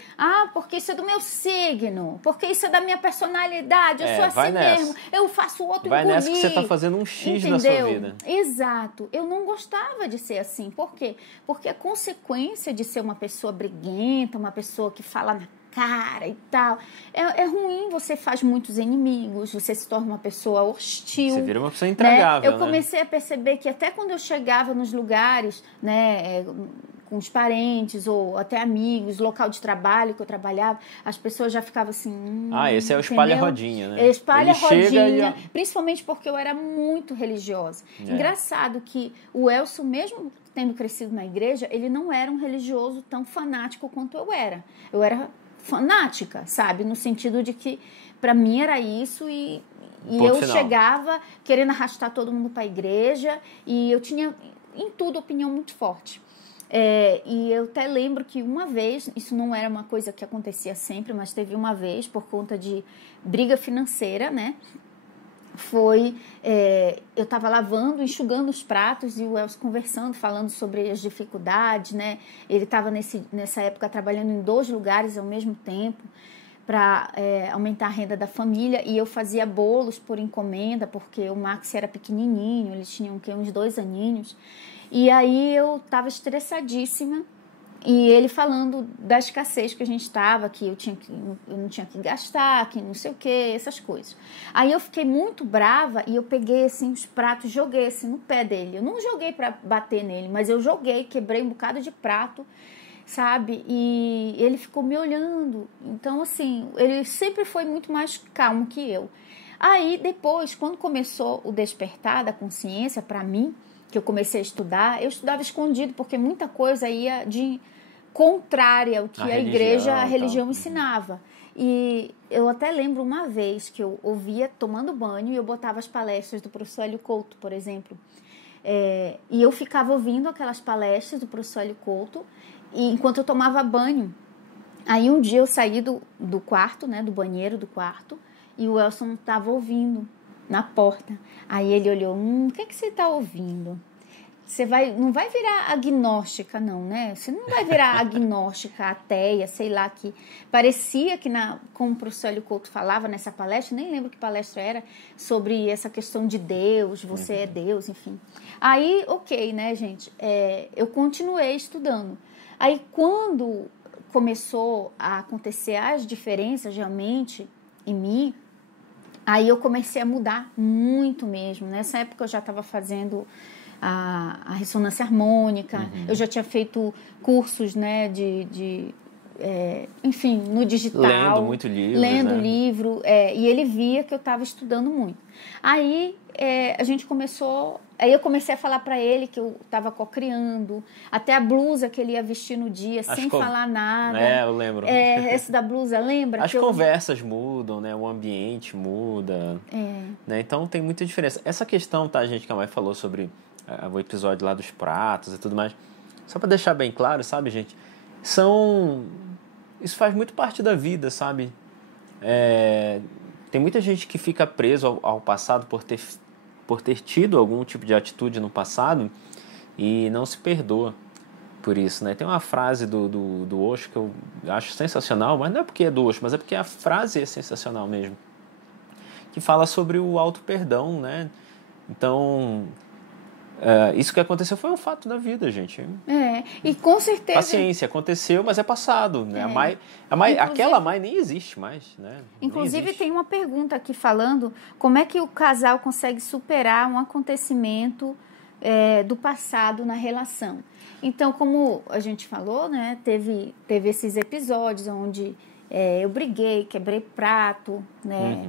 porque isso é do meu signo, porque isso é da minha personalidade, eu sou assim mesmo, eu faço o outro engolir. Vai nessa que você está fazendo um X na sua vida. Exato. Eu não gostava de ser assim. Por quê? Porque a consequência de ser uma pessoa briguenta, uma pessoa que fala na cara e tal, é ruim, você faz muitos inimigos, você se torna uma pessoa hostil. Você vira uma pessoa intragável, né? Eu comecei a perceber que até quando eu chegava nos lugares, né, com os parentes ou até amigos, local de trabalho que eu trabalhava, as pessoas já ficavam assim... esse é o espalha-rodinha, né? Espalha-rodinha, principalmente porque eu era muito religiosa. Engraçado que o Elcio, mesmo tendo crescido na igreja, ele não era um religioso tão fanático quanto eu era. Eu era fanática, sabe? No sentido de que, para mim, era isso e eu chegava querendo arrastar todo mundo para a igreja e eu tinha, em tudo, opinião muito forte. E eu até lembro que uma vez, isso não era uma coisa que acontecia sempre, mas teve uma vez, por conta de briga financeira, né? Eu estava lavando, enxugando os pratos e o Elcio conversando, falando sobre as dificuldades, né? Ele estava nessa época trabalhando em 2 lugares ao mesmo tempo para aumentar a renda da família, e eu fazia bolos por encomenda, porque o Max era pequenininho, eles tinham uns 2 aninhos. E aí eu estava estressadíssima e ele falando da escassez que a gente estava, que eu não tinha que gastar, que não sei o que, essas coisas. Aí eu fiquei muito brava e eu peguei assim os pratos, joguei assim no pé dele. Eu não joguei para bater nele, mas eu joguei, quebrei um bocado de prato, sabe? E ele ficou me olhando. Então, assim, ele sempre foi muito mais calmo que eu. Aí depois, quando começou o despertar da consciência para mim, que eu comecei a estudar, eu estudava escondido, porque muita coisa ia de contrária ao que a igreja, a religião ensinava. E eu até lembro uma vez que eu ouvia tomando banho e eu botava as palestras do professor Hélio Couto, por exemplo. E eu ficava ouvindo aquelas palestras do professor Hélio Couto enquanto eu tomava banho. Aí um dia eu saí do quarto, né, do banheiro do quarto, e o Elson estava ouvindo na porta. Aí ele olhou, o que você está ouvindo? Você não vai virar agnóstica, não, né? Você não vai virar agnóstica, ateia, sei lá, que parecia que, como o professor Hélio Couto falava nessa palestra, nem lembro que palestra era, sobre essa questão de Deus, você é Deus, enfim. Aí, ok, né, gente? Eu continuei estudando. Aí, quando começou a acontecer as diferenças realmente em mim, aí eu comecei a mudar muito mesmo. Nessa época eu já estava fazendo a ressonância harmônica, eu já tinha feito cursos, né, enfim, no digital. Lendo muito livro. Lendo livro, e ele via que eu estava estudando muito. Aí a gente começou... Aí eu comecei a falar para ele que eu estava cocriando, até a blusa que ele ia vestir no dia, sem falar nada. Eu lembro. Essa da blusa, lembra? As conversas mudam, né? O ambiente muda. Né? Então tem muita diferença. Essa questão, tá, gente, que a Mai falou sobre o episódio lá dos pratos e tudo mais. Só para deixar bem claro, sabe, gente? Isso faz muito parte da vida, sabe? Tem muita gente que fica preso ao passado por ter tido algum tipo de atitude no passado e não se perdoa por isso, né? Tem uma frase do Osho que eu acho sensacional, mas não é porque é do Osho, mas é porque a frase é sensacional mesmo, que fala sobre o auto-perdão, né? Então, isso que aconteceu foi um fato da vida, gente. E com certeza... Paciência, aconteceu, mas é passado, né? Aquela Mai nem existe mais, né? Inclusive, tem uma pergunta aqui falando como é que o casal consegue superar um acontecimento do passado na relação. Então, como a gente falou, né? Teve esses episódios onde eu briguei, quebrei prato, né?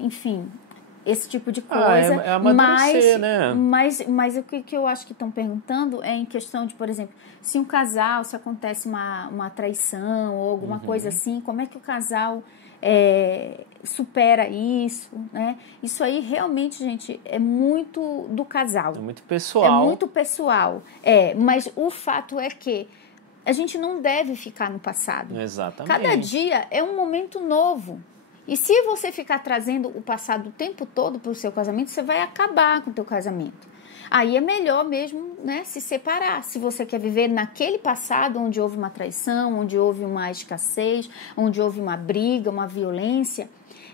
Enfim... esse tipo de coisa, mas o que eu acho que estão perguntando é em questão de, por exemplo, se um casal, se acontece uma traição ou alguma coisa assim, como é que o casal supera isso, né? Isso aí realmente, gente, é muito do casal. É muito pessoal. É muito pessoal, mas o fato é que a gente não deve ficar no passado. Exatamente. Cada dia é um momento novo. E se você ficar trazendo o passado o tempo todo para o seu casamento, você vai acabar com o teu casamento. Aí é melhor mesmo, né, se separar. Se você quer viver naquele passado onde houve uma traição, onde houve uma escassez, onde houve uma briga, uma violência,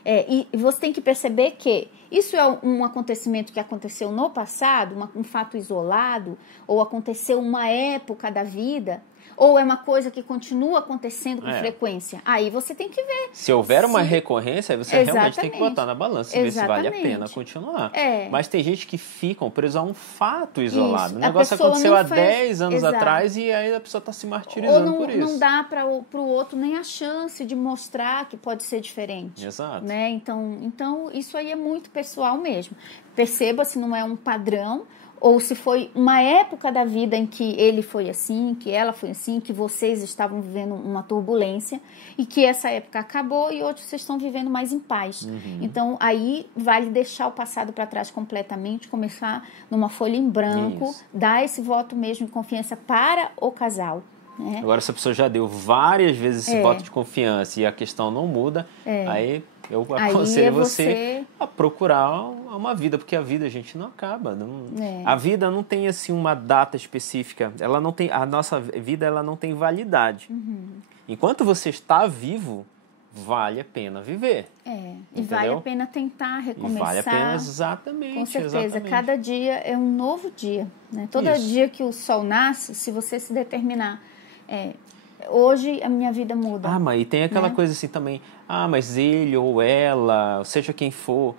e você tem que perceber que isso é um acontecimento que aconteceu no passado, um fato isolado, ou aconteceu uma época da vida... ou é uma coisa que continua acontecendo com frequência. Aí você tem que ver. Se houver uma recorrência, aí você realmente tem que botar na balança e ver se vale a pena continuar. Mas tem gente que ficam presos a um fato isolado. O negócio aconteceu há 10 anos atrás e aí a pessoa está se martirizando por isso. Não dá para o outro nem a chance de mostrar que pode ser diferente. Exato. Né? Então, isso aí é muito pessoal mesmo. Perceba se não é um padrão, ou se foi uma época da vida em que ele foi assim, que ela foi assim, que vocês estavam vivendo uma turbulência e que essa época acabou e hoje vocês estão vivendo mais em paz. Então, aí vale deixar o passado para trás completamente, começar numa folha em branco, dar esse voto mesmo de confiança para o casal. Né? Agora, se a pessoa já deu várias vezes esse voto de confiança e a questão não muda, aí... eu aconselho você a procurar uma vida, porque a vida, gente, não acaba. A vida não tem, assim, uma data específica. A nossa vida ela não tem validade. Enquanto você está vivo, vale a pena viver. E vale a pena tentar recomeçar. E vale a pena, exatamente. Com certeza, cada dia é um novo dia. Né? Todo dia que o sol nasce, se você se determinar... hoje a minha vida muda. Mas e tem aquela coisa assim também, mas ele ou ela, seja quem for,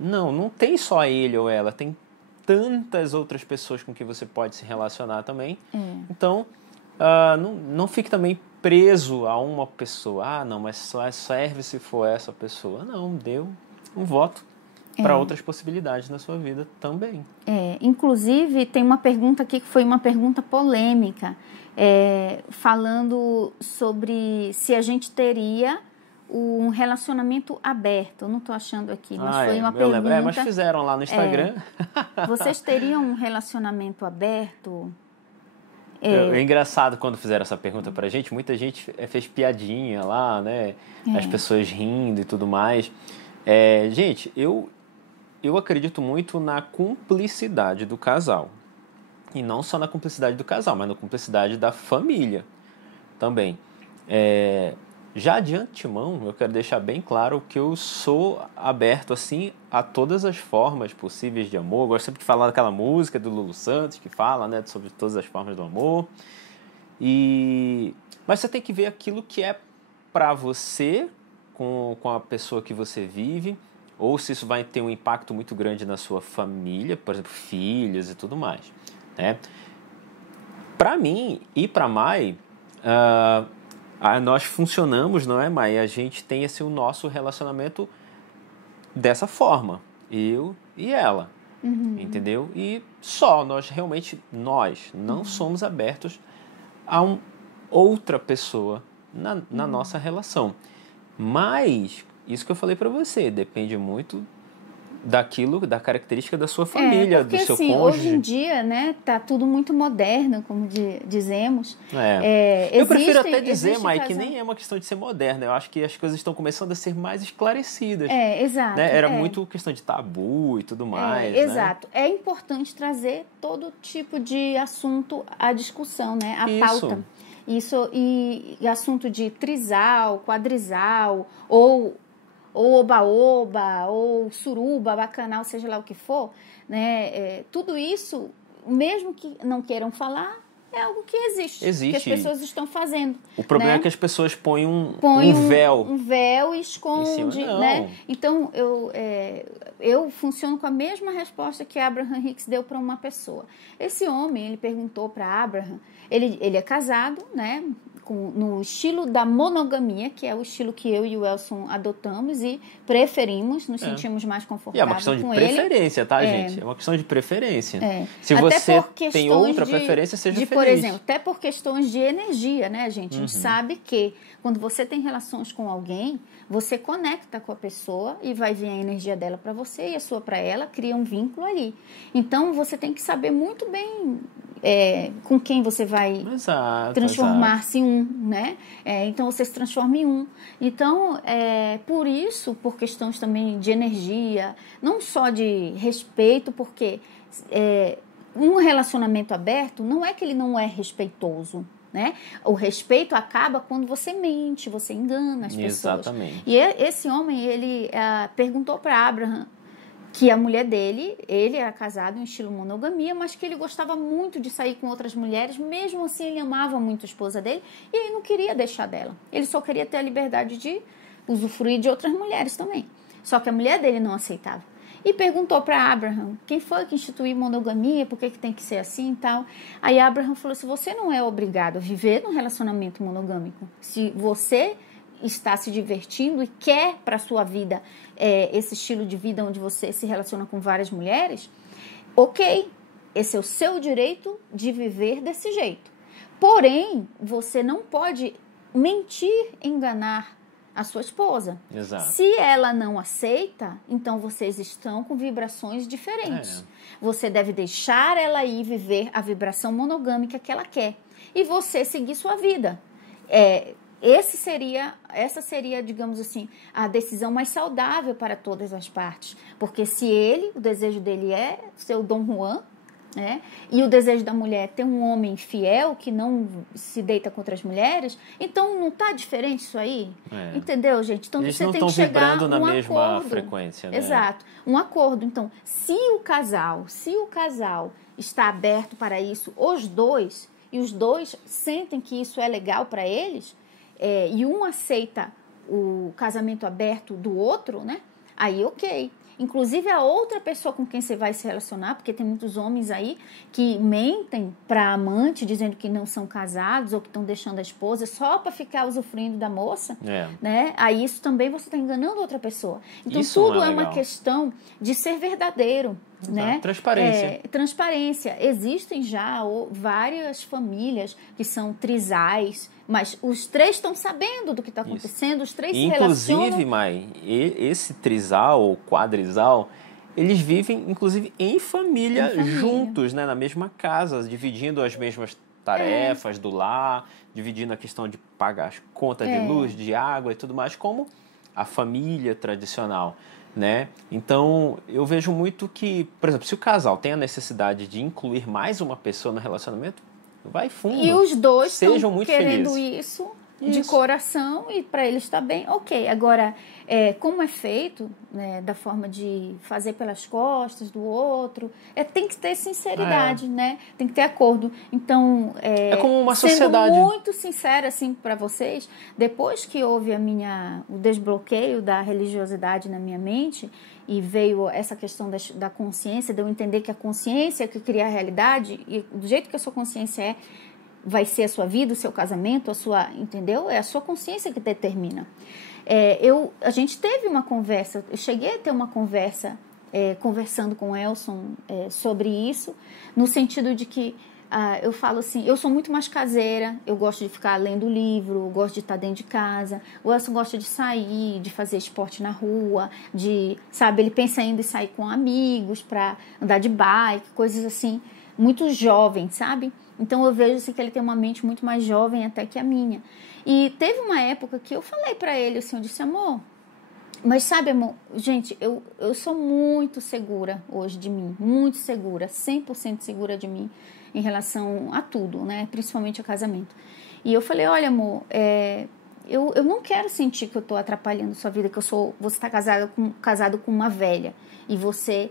não tem só ele ou ela, tem tantas outras pessoas com que você pode se relacionar também. Então, não fique também preso a uma pessoa. Não, mas só serve se for essa pessoa. Não, deu um voto para outras possibilidades na sua vida também. Inclusive, tem uma pergunta aqui que foi uma pergunta polêmica, falando sobre se a gente teria um relacionamento aberto. Eu não estou achando aqui, mas foi uma pergunta. Lembro. Mas fizeram lá no Instagram. Vocês teriam um relacionamento aberto? É engraçado quando fizeram essa pergunta pra gente, muita gente fez piadinha lá, né? As pessoas rindo e tudo mais. Gente, eu acredito muito na cumplicidade do casal. E não só na cumplicidade do casal, mas na cumplicidade da família também. Já de antemão, eu quero deixar bem claro que eu sou aberto assim a todas as formas possíveis de amor. Eu gosto sempre de falar daquela música do Lulu Santos que fala, né, sobre todas as formas do amor. Mas você tem que ver aquilo que é para você, com a pessoa que você vive, ou se isso vai ter um impacto muito grande na sua família, por exemplo, filhos e tudo mais, né? Para mim e para Mai, nós funcionamos, não é, Mai? A gente tem esse o nosso relacionamento dessa forma, eu e ela, entendeu? E só, nós não somos abertos a outra pessoa na nossa relação. Mas, isso que eu falei pra você, depende muito da característica da sua família, porque, do seu assim, cônjuge. hoje em dia, né, tá tudo muito moderno, como dizemos. Eu prefiro até dizer, Mai, que nem é uma questão de ser moderna. Eu acho que as coisas estão começando a ser mais esclarecidas. Exato. Né? Era muito questão de tabu e tudo mais. Exato. É importante trazer todo tipo de assunto à discussão, né? À pauta. Isso, e assunto de trisal, quadrisal, ou oba-oba, ou suruba, bacanal, seja lá o que for, né? Tudo isso, mesmo que não queiram falar, é algo que existe. Que as pessoas estão fazendo. O problema, né, é que as pessoas põem um véu. Um véu e esconde, né? Então, eu funciono com a mesma resposta que Abraham Hicks deu para uma pessoa. Esse homem, ele perguntou para Abraham, ele é casado, né? No estilo da monogamia, que é o estilo que eu e o Elson adotamos e preferimos, nos sentimos mais confortáveis. E é uma questão de preferência, tá, gente? É uma questão de preferência. Se até você tem outra preferência, seja feliz. Por exemplo, até por questões de energia, né, gente? A gente sabe que quando você tem relações com alguém, você conecta com a pessoa e vai vir a energia dela para você e a sua para ela, cria um vínculo ali. Então, você tem que saber muito bem com quem você vai transformar-se em um, né? Então, você se transforma em um. Então, por isso, por questões também de energia, não só de respeito, porque um relacionamento aberto não é que ele não é respeitoso, né? O respeito acaba quando você mente, você engana as pessoas. Exatamente. E esse homem, ele perguntou para Abraham que a mulher dele, ele era casado em estilo monogamia, mas que ele gostava muito de sair com outras mulheres, mesmo assim ele amava muito a esposa dele e ele não queria deixar dela. Ele só queria ter a liberdade de usufruir de outras mulheres também. Só que a mulher dele não aceitava. E perguntou para Abraham, quem foi que instituiu monogamia, por que tem que ser assim e tal. Aí Abraham falou assim, você não é obrigado a viver num relacionamento monogâmico. Se você está se divertindo e quer para a sua vida esse estilo de vida onde você se relaciona com várias mulheres, ok, esse é o seu direito de viver desse jeito. Porém, você não pode mentir, enganar a sua esposa. Exato. Se ela não aceita, então vocês estão com vibrações diferentes. Você deve deixar ela ir viver a vibração monogâmica que ela quer. E você seguir sua vida. Essa seria, digamos assim, a decisão mais saudável para todas as partes. Porque se o desejo dele é ser o Dom Juan, né? E o desejo da mulher é ter um homem fiel que não se deita com outras mulheres, então não está diferente isso aí? Entendeu, gente? Então eles você não tem que chegar vibrando na mesma acordo. frequência, né? Exato, um acordo. Então, se o casal está aberto para isso, os dois sentem que isso é legal para eles, e um aceita o casamento aberto do outro, né? Aí, ok. Inclusive, a outra pessoa com quem você vai se relacionar, porque tem muitos homens aí que mentem para amante, dizendo que não são casados ou que estão deixando a esposa só para ficar usufruindo da moça, né? Aí isso também você está enganando outra pessoa. Então, isso tudo é uma questão de ser verdadeiro. Né? Transparência. Existem já várias famílias que são trisais, mas os três estão sabendo do que está acontecendo, os três se relacionam. Inclusive, Mai, esse trisal ou quadrisal, eles vivem, inclusive, em família. Juntos, né? Na mesma casa, dividindo as mesmas tarefas do lar, dividindo a questão de pagar as contas de luz, de água e tudo mais, como a família tradicional. né? Então, eu vejo muito que, por exemplo, se o casal tem a necessidade de incluir mais uma pessoa no relacionamento, vai fundo. E os dois sejam estão muito querendo felizes. isso de coração e para eles está bem, ok. Agora, como é feito, né, da forma de fazer pelas costas do outro, tem que ter sinceridade, né? Tem que ter acordo. Então, é como uma sendo sociedade. muito sincera assim para vocês, depois que houve o desbloqueio da religiosidade na minha mente e veio essa questão da consciência, de eu entender que a consciência que cria a realidade e do jeito que a sua consciência vai ser a sua vida, o seu casamento, entendeu? É a sua consciência que determina. A gente teve uma conversa, eu cheguei a ter uma conversa, conversando com o Elson sobre isso, no sentido de que eu falo assim, eu sou muito mais caseira, eu gosto de ficar lendo livro, eu gosto de estar dentro de casa, o Elson gosta de sair, de fazer esporte na rua, ele pensa ainda em sair com amigos para andar de bike, coisas assim, muito jovem, sabe? Então eu vejo assim, que ele tem uma mente muito mais jovem até que a minha. E teve uma época que eu falei pra ele assim, eu disse, amor, mas sabe, amor, gente, eu sou muito segura hoje de mim, muito segura, 100% segura de mim em relação a tudo, né? Principalmente ao casamento. E eu falei, olha, amor, eu não quero sentir que eu tô atrapalhando sua vida, que você tá casado com uma velha e você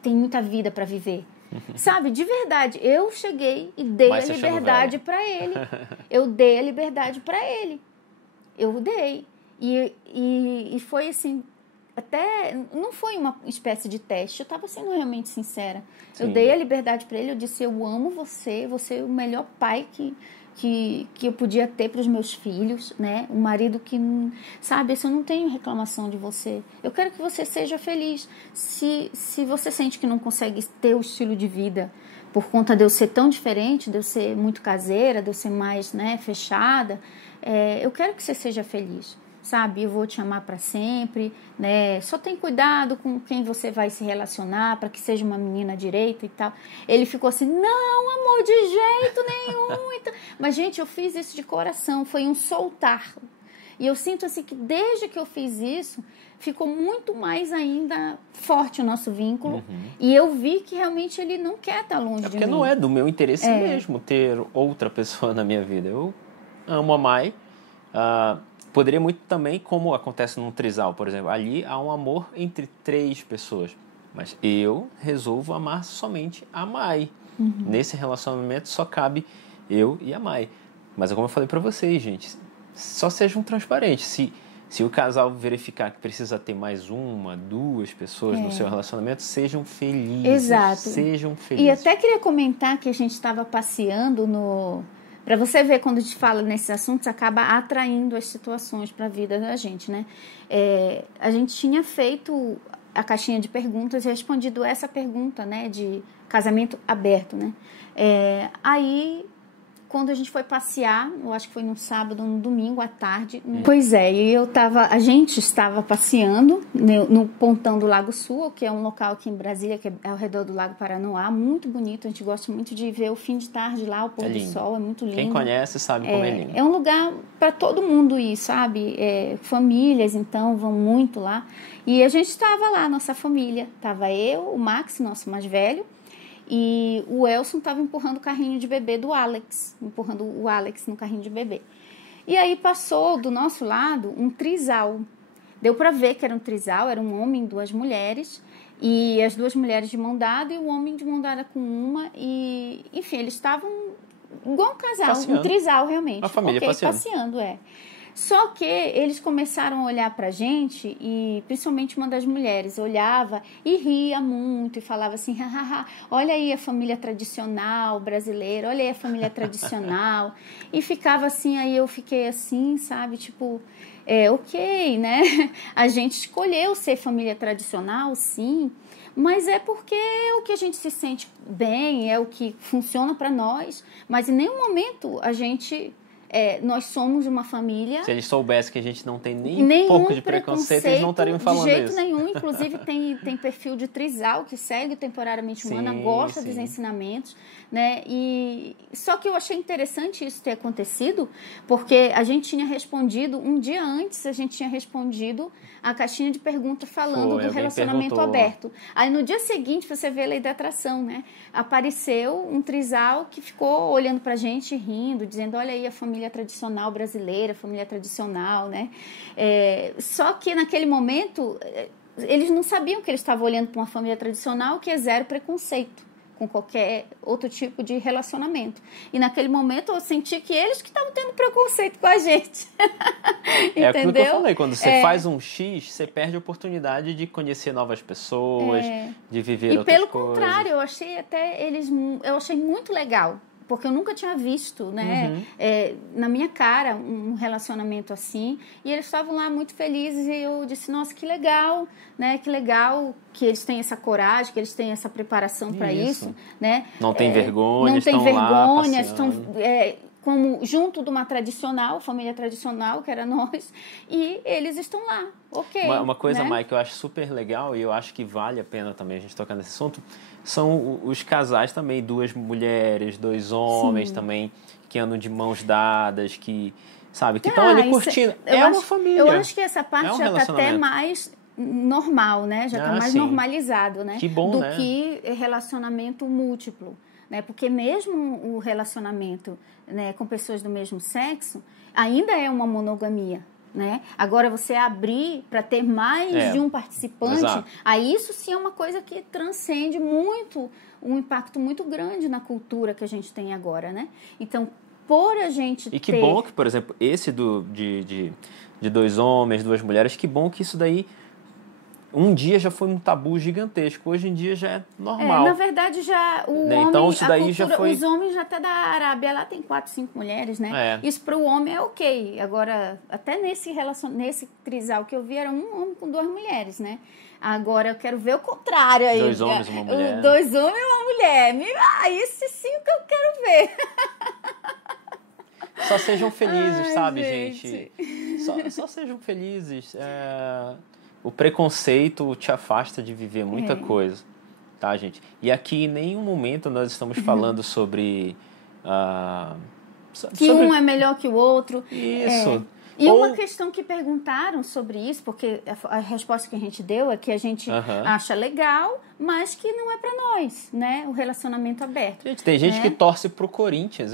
tem muita vida pra viver. Sabe, de verdade, eu cheguei e dei a liberdade para ele. Eu dei a liberdade para ele. Eu dei. E foi assim, até não foi uma espécie de teste, eu estava sendo realmente sincera. Sim. Eu dei a liberdade para ele, eu disse, eu amo você é o melhor pai que eu podia ter para os meus filhos, né? Um marido que, sabe, eu não tenho reclamação de você. Eu quero que você seja feliz. Se você sente que não consegue ter o estilo de vida por conta de eu ser tão diferente, de eu ser muito caseira, de eu ser mais, né, fechada, eu quero que você seja feliz. Sabe, eu vou te amar para sempre, né? Só tem cuidado com quem você vai se relacionar para que seja uma menina direita e tal. Ele ficou assim, não, amor, de jeito nenhum. Então... Mas, gente, eu fiz isso de coração, foi um soltar. E eu sinto assim que desde que eu fiz isso, ficou muito mais ainda forte o nosso vínculo. E eu vi que realmente ele não quer estar longe de mim. Porque não é do meu interesse mesmo ter outra pessoa na minha vida. Eu amo a Mai. Poderia muito também, como acontece num trisal, por exemplo. Ali há um amor entre 3 pessoas. Mas eu resolvo amar somente a Mai. Nesse relacionamento só cabe eu e a Mai. Mas é como eu falei para vocês, gente. Só sejam transparentes. Se o casal verificar que precisa ter mais 1, 2 pessoas no seu relacionamento, sejam felizes. Exato. Sejam felizes. E até queria comentar que a gente estava passeando Para você ver, quando a gente fala nesses assuntos, acaba atraindo as situações para a vida da gente, né? A gente tinha feito a caixinha de perguntas e respondido essa pergunta, né? De casamento aberto, né? Aí, quando a gente foi passear, eu acho que foi num sábado, num domingo à tarde. Pois é, e a gente estava passeando no pontão do Lago Sul, que é um local aqui em Brasília, que é ao redor do Lago Paranoá, muito bonito, a gente gosta muito de ver o fim de tarde lá, o pôr do sol, é muito lindo. Quem conhece sabe como é lindo. É um lugar para todo mundo ir, sabe? Famílias, então, vão muito lá. E a gente estava lá, nossa família, estava eu, o Max, nosso mais velho, e o Elson estava empurrando o carrinho de bebê do Alex, empurrando o Alex no carrinho de bebê. E aí passou do nosso lado um trisal. Deu para ver que era um trisal, era um homem e 2 mulheres, e as 2 mulheres de mão dada e o homem de mão dada com uma. E, enfim, eles estavam igual um casal, passeando. Um trisal realmente. A família passeando, Só que eles começaram a olhar pra gente, e principalmente uma das mulheres olhava e ria muito e falava assim, hahaha, olha aí a família tradicional brasileira, olha aí a família tradicional. E ficava assim, aí eu fiquei assim, sabe, tipo, ok, né? A gente escolheu ser família tradicional, sim, mas é porque é o que a gente se sente bem, é o que funciona pra nós, mas em nenhum momento a gente nós somos uma família. Se eles soubessem que a gente não tem nem um pouco de preconceito, eles não estariam falando isso. De jeito nenhum. Inclusive, tem perfil de trisal que segue o Temporariamente Humana, gosta dos ensinamentos, né? Só que eu achei interessante isso ter acontecido, porque a gente tinha respondido, um dia antes, a gente tinha respondido a caixinha de perguntas falando do relacionamento aberto. Aí, no dia seguinte, você vê a lei da atração, né? Apareceu um trisal que ficou olhando pra gente, rindo, dizendo, olha aí a família tradicional brasileira, família tradicional, né? Só que naquele momento, eles não sabiam que eles estavam olhando para uma família tradicional que é zero preconceito com qualquer outro tipo de relacionamento. E naquele momento eu senti que eles que estavam tendo preconceito com a gente. É aquilo que eu falei, quando você faz um X, você perde a oportunidade de conhecer novas pessoas, de viver outras coisas. E pelo contrário, eu achei muito legal. Porque eu nunca tinha visto, né, na minha cara um relacionamento assim. E eles estavam lá muito felizes e eu disse, nossa, que legal, né? Que legal que eles têm essa coragem, que eles têm essa preparação para isso, né? Não tem vergonha, estão como junto de uma tradicional, família tradicional, que era nós, e eles estão lá, ok. Uma coisa, né? Mai, que eu acho super legal e eu acho que vale a pena também a gente tocar nesse assunto, são os casais também, 2 mulheres, 2 homens também, que andam de mãos dadas, que, sabe, que estão ali curtindo. Uma família. Eu acho que essa parte já está até mais normal, né? Já está mais normalizado, né? Que bom, do que relacionamento múltiplo. Né? Porque mesmo o relacionamento, né, com pessoas do mesmo sexo ainda é uma monogamia. Né? Agora, você abrir para ter mais de um participante, aí isso sim é uma coisa que transcende muito, um impacto muito grande na cultura que a gente tem agora. Né? Então, por a gente E que bom que, por exemplo, esse de 2 homens, 2 mulheres, que bom que isso daí um dia já foi um tabu gigantesco, hoje em dia já é normal. Na verdade, já o homem, então, isso daí cultura, já foi... os homens até da Arábia, lá tem 4, 5 mulheres, né? Isso para o homem é ok. Agora, até nesse trisal que eu vi, era um homem com 2 mulheres, né? Agora, eu quero ver o contrário aí. 2 homens e uma mulher. 2 homens e uma mulher. Isso sim que eu quero ver. Só sejam felizes, sabe, gente? Só sejam felizes. O preconceito te afasta de viver muita coisa, tá, gente? E aqui em nenhum momento nós estamos falando sobre... que um é melhor que o outro. Isso. E uma questão que perguntaram sobre isso, porque a resposta que a gente deu é que a gente acha legal, mas que não é pra nós, né? O relacionamento aberto. Gente, tem gente que torce pro Corinthians.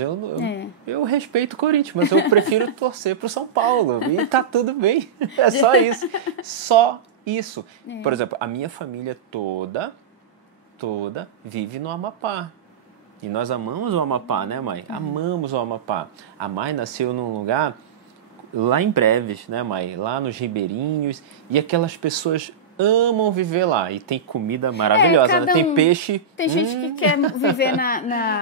Eu respeito o Corinthians, mas eu prefiro torcer pro São Paulo. E tá tudo bem. É só isso. Só isso. Por exemplo, a minha família toda vive no Amapá. E nós amamos o Amapá, né, Mai? Amamos o Amapá. A Mai nasceu num lugar... lá em Breves, né, Mai? Lá nos Ribeirinhos. E aquelas pessoas amam viver lá. E tem comida maravilhosa, né? Tem peixe. Tem gente que quer viver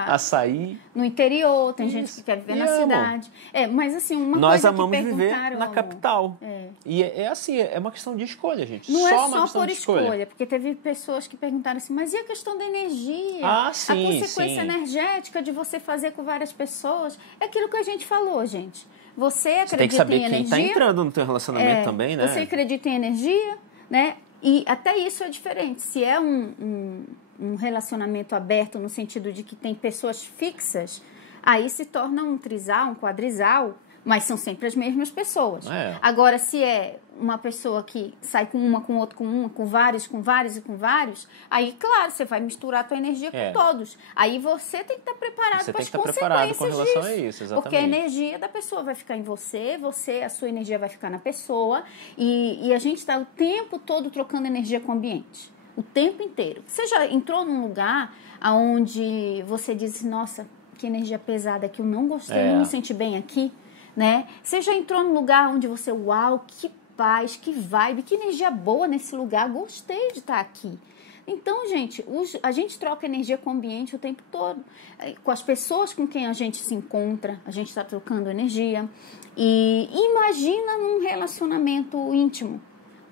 açaí. No interior, tem gente que quer viver na cidade. Mas assim, nós coisa amamos que viver na capital. E assim, é uma questão de escolha, gente. Não só é uma só por escolha, porque teve pessoas que perguntaram assim, mas e a questão da energia? Sim, a consequência energética de você fazer com várias pessoas? É aquilo que a gente falou, gente. Você acredita tem que saber em energia? Quem está entrando no teu relacionamento também, né? Você acredita em energia, né? E até isso é diferente. Se é um relacionamento aberto no sentido de que tem pessoas fixas, aí se torna um trisal, um quadrisal, mas são sempre as mesmas pessoas. Agora, se é uma pessoa que sai com uma, com outra, com vários e com vários, aí, claro, você vai misturar a tua energia com todos. Aí você tem que estar preparado para as consequências com relação disso. A isso, exatamente. Porque a energia da pessoa vai ficar em você, a sua energia vai ficar na pessoa, e a gente está o tempo todo trocando energia com o ambiente. O tempo inteiro. Você já entrou num lugar onde você diz, nossa, que energia pesada, que eu não gostei, não me senti bem aqui, né? Você já entrou num lugar onde você, uau, que paz, que vibe, que energia boa nesse lugar, gostei de estar aqui. Então, gente, a gente troca energia com o ambiente o tempo todo. Com as pessoas com quem a gente se encontra, a gente está trocando energia. E imagina num relacionamento íntimo,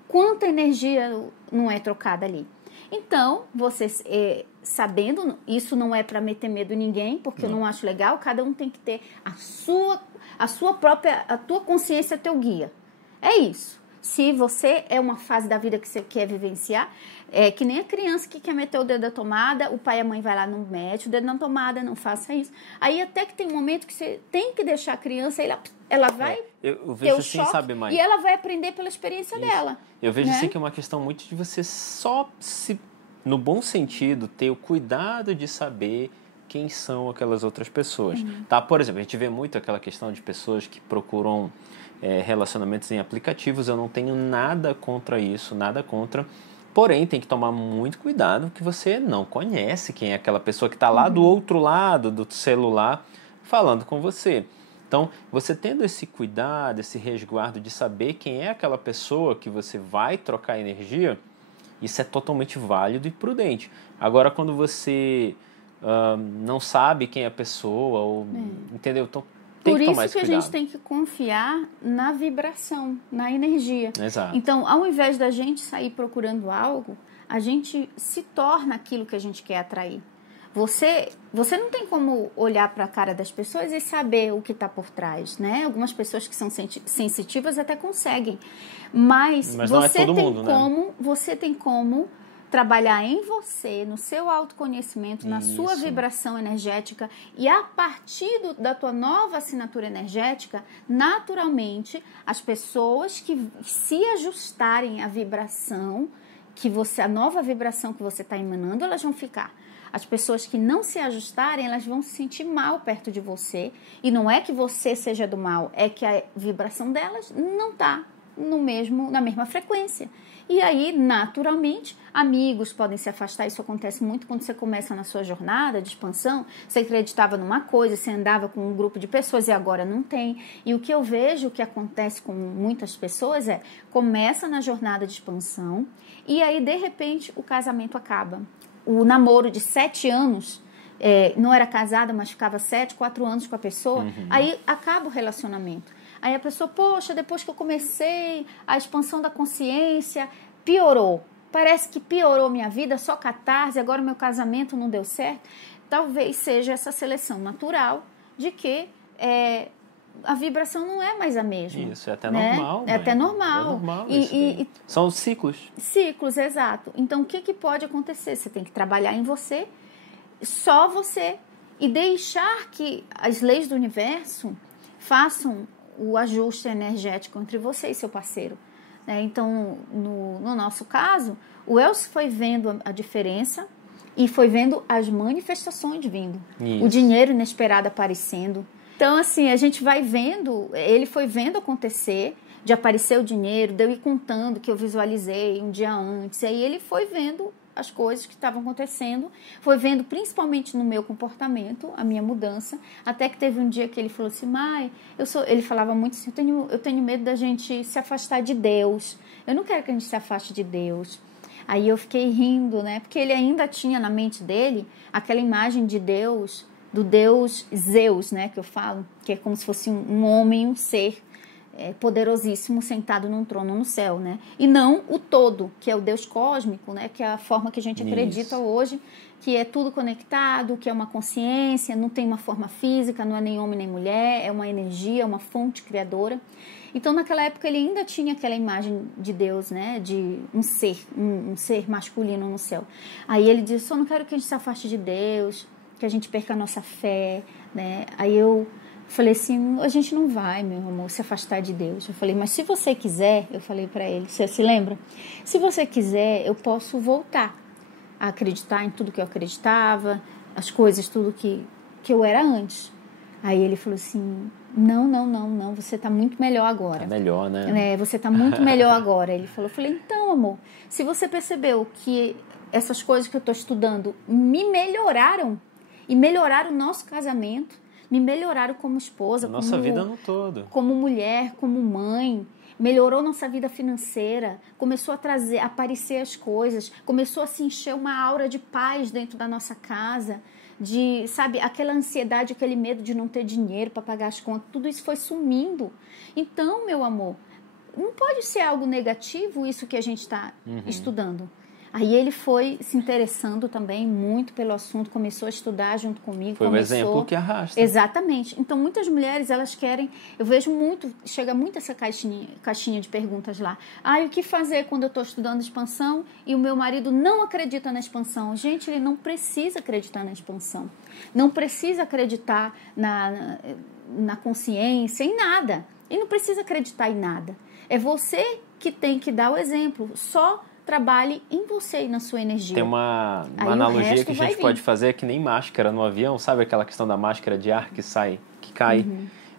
quanta energia não é trocada ali. Então, você sabendo, isso não é para meter medo em ninguém, porque eu não acho legal, cada um tem que ter a sua própria, a tua consciência, teu guia. É isso. Se você é uma fase da vida que você quer vivenciar, é que nem a criança que quer meter o dedo na tomada, o pai e a mãe vai lá, não mete o dedo na tomada, não faça isso. Aí até que tem um momento que você tem que deixar a criança, ela vai eu ter vejo o assim, choque, sabe, Mai? e ela vai aprender pela experiência dela. Eu vejo né? assim que é uma questão muito de você só se, no bom sentido, ter o cuidado de saber quem são aquelas outras pessoas. Tá? Por exemplo, a gente vê muito aquela questão de pessoas que procuram relacionamentos em aplicativos. Eu não tenho nada contra isso, nada contra. Porém, tem que tomar muito cuidado que você não conhece quem é aquela pessoa que está lá do outro lado do celular falando com você. Então, você tendo esse cuidado, esse resguardo de saber quem é aquela pessoa que você vai trocar energia, isso é totalmente válido e prudente. Agora, quando você não sabe quem é a pessoa, ou, entendeu? Então, tem Por que tomar isso esse que a cuidado. gente tem que confiar na vibração, na energia. Exato. Então, ao invés da gente sair procurando algo, a gente se torna aquilo que a gente quer atrair. Você não tem como olhar para a cara das pessoas e saber o que está por trás, né? Algumas pessoas que são sensitivas até conseguem, mas não é você todo tem mundo, como, né? você tem como trabalhar em você, no seu autoconhecimento, na sua Isso. vibração energética, e a partir da tua nova assinatura energética, naturalmente, as pessoas que se ajustarem à vibração a nova vibração que você está emanando, elas vão ficar. As pessoas que não se ajustarem, elas vão se sentir mal perto de você. E não é que você seja do mal, é que a vibração delas não está na mesma frequência. E aí, naturalmente, amigos podem se afastar. Isso acontece muito quando você começa na sua jornada de expansão. Você acreditava numa coisa, você andava com um grupo de pessoas e agora não tem. E o que eu vejo que acontece com muitas pessoas começa na jornada de expansão e aí, de repente, o casamento acaba. O namoro de 7 anos, não era casada, mas ficava 4 anos com a pessoa, aí acaba o relacionamento. Aí a pessoa, poxa, depois que eu comecei a expansão da consciência, piorou. Parece que piorou minha vida, só catarse, agora meu casamento não deu certo. Talvez seja essa seleção natural de que a vibração não é mais a mesma. Isso, é até né? normal. É até normal. É normal isso são ciclos. Ciclos, exato. Então, o que pode acontecer? Você tem que trabalhar em você, só você, e deixar que as leis do universo façam o ajuste energético entre você e seu parceiro. Então, no nosso caso, o Elcio foi vendo a diferença e foi vendo as manifestações vindo. Isso. O dinheiro inesperado aparecendo. Então, assim, a gente vai vendo, ele foi vendo acontecer, de aparecer o dinheiro, de eu ir contando que eu visualizei um dia antes. E aí ele foi vendo as coisas que estavam acontecendo, foi vendo principalmente no meu comportamento, a minha mudança, até que teve um dia que ele falou assim, Mai, ele falava muito assim, eu tenho medo da gente se afastar de Deus, eu não quero que a gente se afaste de Deus. Aí eu fiquei rindo, né, porque ele ainda tinha na mente dele aquela imagem de Deus, do Deus Zeus, né, que eu falo, que é como se fosse um homem, um ser poderosíssimo sentado num trono no céu, né? E não o todo, que é o Deus cósmico, né? Que é a forma que a gente acredita hoje, que é tudo conectado, que é uma consciência, não tem uma forma física, não é nem homem nem mulher, é uma energia, uma fonte criadora. Então, naquela época, ele ainda tinha aquela imagem de Deus, né? De um ser masculino no céu. Aí ele disse, eu não quero que a gente se afaste de Deus, que a gente perca a nossa fé, né? Aí eu falei assim, a gente não vai, meu amor, se afastar de Deus. Eu falei, mas se você quiser, eu falei para ele, você se lembra? Se você quiser, eu posso voltar a acreditar em tudo que eu acreditava, as coisas, tudo que eu era antes. Aí ele falou assim, não, você está muito melhor agora. Tá melhor, né? Você está muito melhor agora. Ele falou, eu falei, então, amor, se você percebeu que essas coisas que eu estou estudando me melhoraram, e melhoraram o nosso casamento, me melhoraram como esposa, nossa vida no todo, como mulher, como mãe, melhorou nossa vida financeira, começou a aparecer as coisas, começou a se encher uma aura de paz dentro da nossa casa, de, sabe, aquela ansiedade, aquele medo de não ter dinheiro para pagar as contas, tudo isso foi sumindo. Então, meu amor, não pode ser algo negativo isso que a gente está estudando. Aí ele foi se interessando também muito pelo assunto, começou a estudar junto comigo. Foi um exemplo que arrasta. Exatamente. Então, muitas mulheres, elas querem... Eu vejo muito, chega muito essa caixinha de perguntas lá. O que fazer quando eu estou estudando expansão e o meu marido não acredita na expansão? Gente, ele não precisa acreditar na expansão. Não precisa acreditar na consciência, em nada. Ele não precisa acreditar em nada. É você que tem que dar o exemplo. Só trabalhe em você e na sua energia. Tem uma analogia que a gente pode fazer, que nem máscara no avião, sabe aquela questão da máscara de ar que sai, que cai?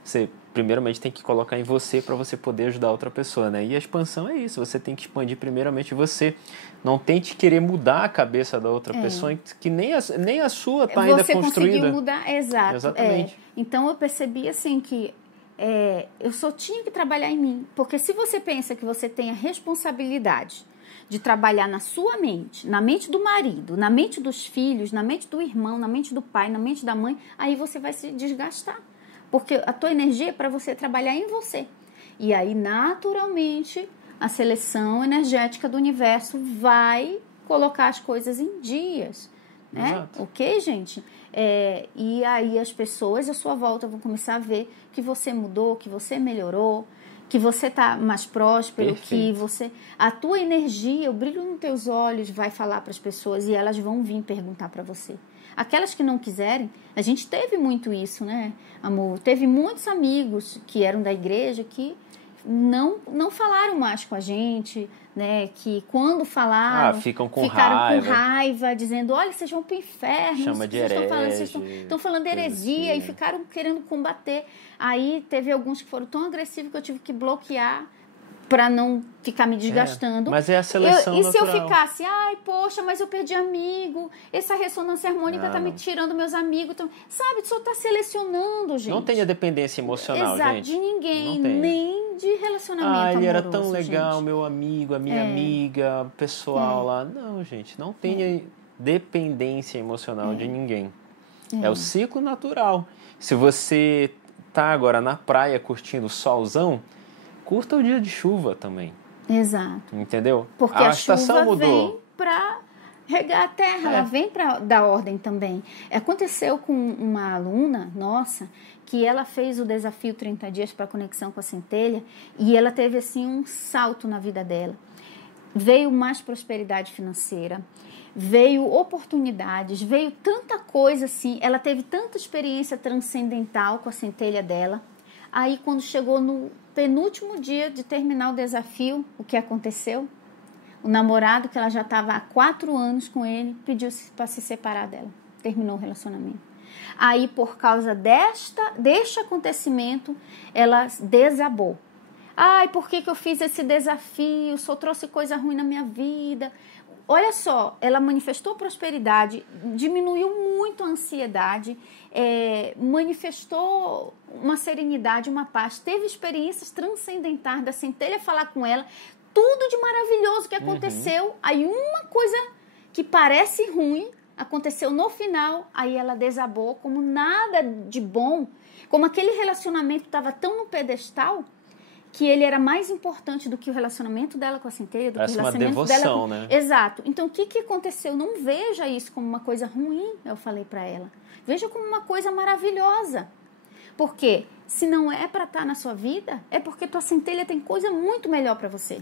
Você primeiramente tem que colocar em você para você poder ajudar outra pessoa, né? E a expansão é isso, você tem que expandir primeiramente você. Não tente querer mudar a cabeça da outra pessoa, que nem a sua está ainda construída. Você conseguiu mudar, exato. Exatamente. Então eu percebi assim que eu só tinha que trabalhar em mim. Porque se você pensa que você tem a responsabilidade de trabalhar na sua mente, na mente do marido, na mente dos filhos, na mente do irmão, na mente do pai, na mente da mãe, aí você vai se desgastar. Porque a tua energia é para você trabalhar em você. E aí, naturalmente, a seleção energética do universo vai colocar as coisas em dias. Né? Exato. Ok, gente? E aí as pessoas à sua volta vão começar a ver que você mudou, que você melhorou, que você está mais próspero, Perfeito. que você... A tua energia, o brilho nos teus olhos vai falar para as pessoas e elas vão vir perguntar para você. Aquelas que não quiserem, a gente teve muito isso, né, amor? Teve muitos amigos que eram da igreja que não falaram mais com a gente, né? Que quando falaram, ficaram com raiva, dizendo, olha, vocês vão para o inferno. Chama de herege. Vocês estão falando heresia assim. E ficaram querendo combater. Aí teve alguns que foram tão agressivos que eu tive que bloquear para não ficar me desgastando. Mas é a seleção natural. E se eu ficasse, poxa, mas eu perdi amigo, essa ressonância harmônica tá me tirando meus amigos. Sabe, só tá selecionando, gente. Não tenha dependência emocional, exato, gente. De ninguém, nem de relacionamento ele amoroso, era tão legal, gente. meu amigo, a minha amiga, o pessoal lá. Não, gente, não tenha dependência emocional de ninguém. É o ciclo natural. Se você tá agora na praia curtindo o solzão, curta o dia de chuva também. Exato. Entendeu? Porque a estação chuva vem para regar a terra, ela vem para dar ordem também. Aconteceu com uma aluna nossa que ela fez o desafio 30 dias para conexão com a centelha e ela teve assim um salto na vida dela. Veio mais prosperidade financeira, veio oportunidades, veio tanta coisa assim, ela teve tanta experiência transcendental com a centelha dela. Aí quando chegou no penúltimo dia de terminar o desafio, o que aconteceu? O namorado, que ela já estava há 4 anos com ele, pediu para se separar dela. Terminou o relacionamento. Aí, por causa deste acontecimento, ela desabou. Por que eu fiz esse desafio? Só trouxe coisa ruim na minha vida. Olha só, ela manifestou prosperidade, diminuiu muito a ansiedade, manifestou uma serenidade, uma paz, teve experiências transcendentais da centelha falar com ela, tudo de maravilhoso que aconteceu. Aí uma coisa que parece ruim aconteceu no final, aí ela desabou como nada de bom, como aquele relacionamento estava tão no pedestal, que ele era mais importante do que o relacionamento dela com a centelha, do que o relacionamento uma devoção, dela com... né? Exato. Então, o que aconteceu? Não veja isso como uma coisa ruim, eu falei para ela. Veja como uma coisa maravilhosa. Porque se não é para estar na sua vida, é porque tua centelha tem coisa muito melhor para você.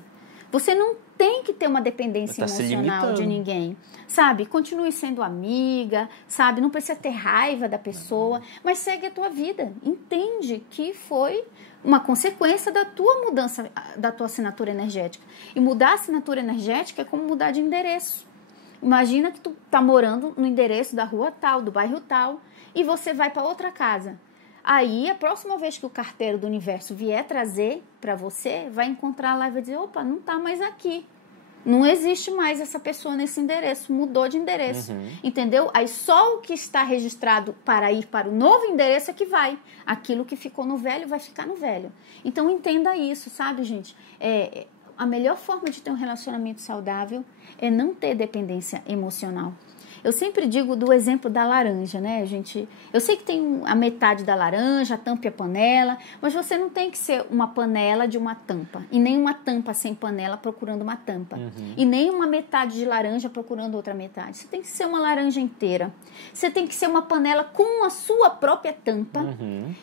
Você não tem que ter uma dependência emocional de ninguém, sabe? Continue sendo amiga, sabe? Não precisa ter raiva da pessoa, mas segue a tua vida. Entende que foi uma consequência da tua mudança, da tua assinatura energética. E mudar a assinatura energética é como mudar de endereço. Imagina que tu tá morando no endereço da rua tal, do bairro tal, e você vai para outra casa. Aí, a próxima vez que o carteiro do universo vier trazer para você, vai encontrar lá e vai dizer, opa, não tá mais aqui. Não existe mais essa pessoa nesse endereço, mudou de endereço, entendeu? Aí só o que está registrado para ir para o novo endereço é que vai. Aquilo que ficou no velho vai ficar no velho. Então entenda isso, sabe, gente? A melhor forma de ter um relacionamento saudável é não ter dependência emocional. Eu sempre digo do exemplo da laranja, né, gente? Eu sei que tem a metade da laranja, a tampa e a panela, mas você não tem que ser uma panela de uma tampa, e nem uma tampa sem panela procurando uma tampa, e nem uma metade de laranja procurando outra metade. Você tem que ser uma laranja inteira. Você tem que ser uma panela com a sua própria tampa,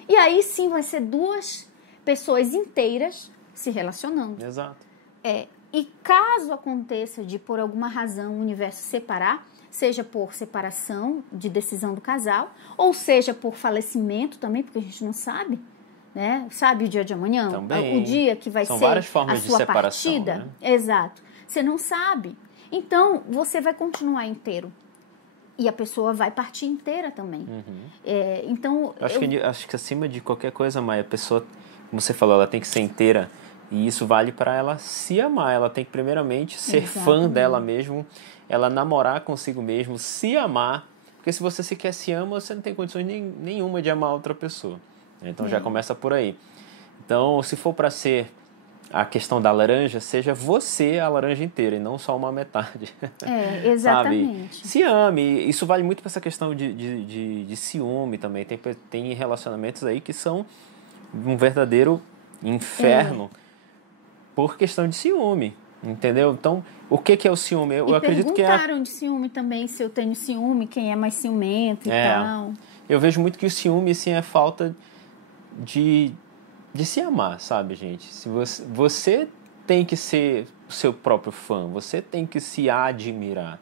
e aí sim vai ser duas pessoas inteiras se relacionando. Exato. E caso aconteça de, por alguma razão, o universo separar, seja por separação de decisão do casal, ou seja por falecimento também, porque a gente não sabe, né? Sabe o dia de amanhã? Também. O dia que vai São ser várias formas a sua de separação, partida? né? Exato. Você não sabe. Então, você vai continuar inteiro. E a pessoa vai partir inteira também. Então, acho que acima de qualquer coisa, Maia, a pessoa, como você falou, ela tem que ser inteira. E isso vale para ela se amar. Ela tem que, primeiramente, ser fã dela mesmo, ela namorar consigo mesmo, se amar. Porque se você sequer se ama, você não tem condições nenhuma de amar outra pessoa. Então, já começa por aí. Então, se for para ser a questão da laranja, seja você a laranja inteira e não só uma metade. Exatamente. Sabe? Se ame. Isso vale muito para essa questão de ciúme também. Tem relacionamentos aí que são um verdadeiro inferno. Por questão de ciúme, entendeu? Então, o que é o ciúme? Eu acredito que perguntaram de ciúme também, se eu tenho ciúme, quem é mais ciumento e tal. Eu vejo muito que o ciúme, assim, é falta de se amar, sabe, gente? Se você tem que ser o seu próprio fã, você tem que se admirar.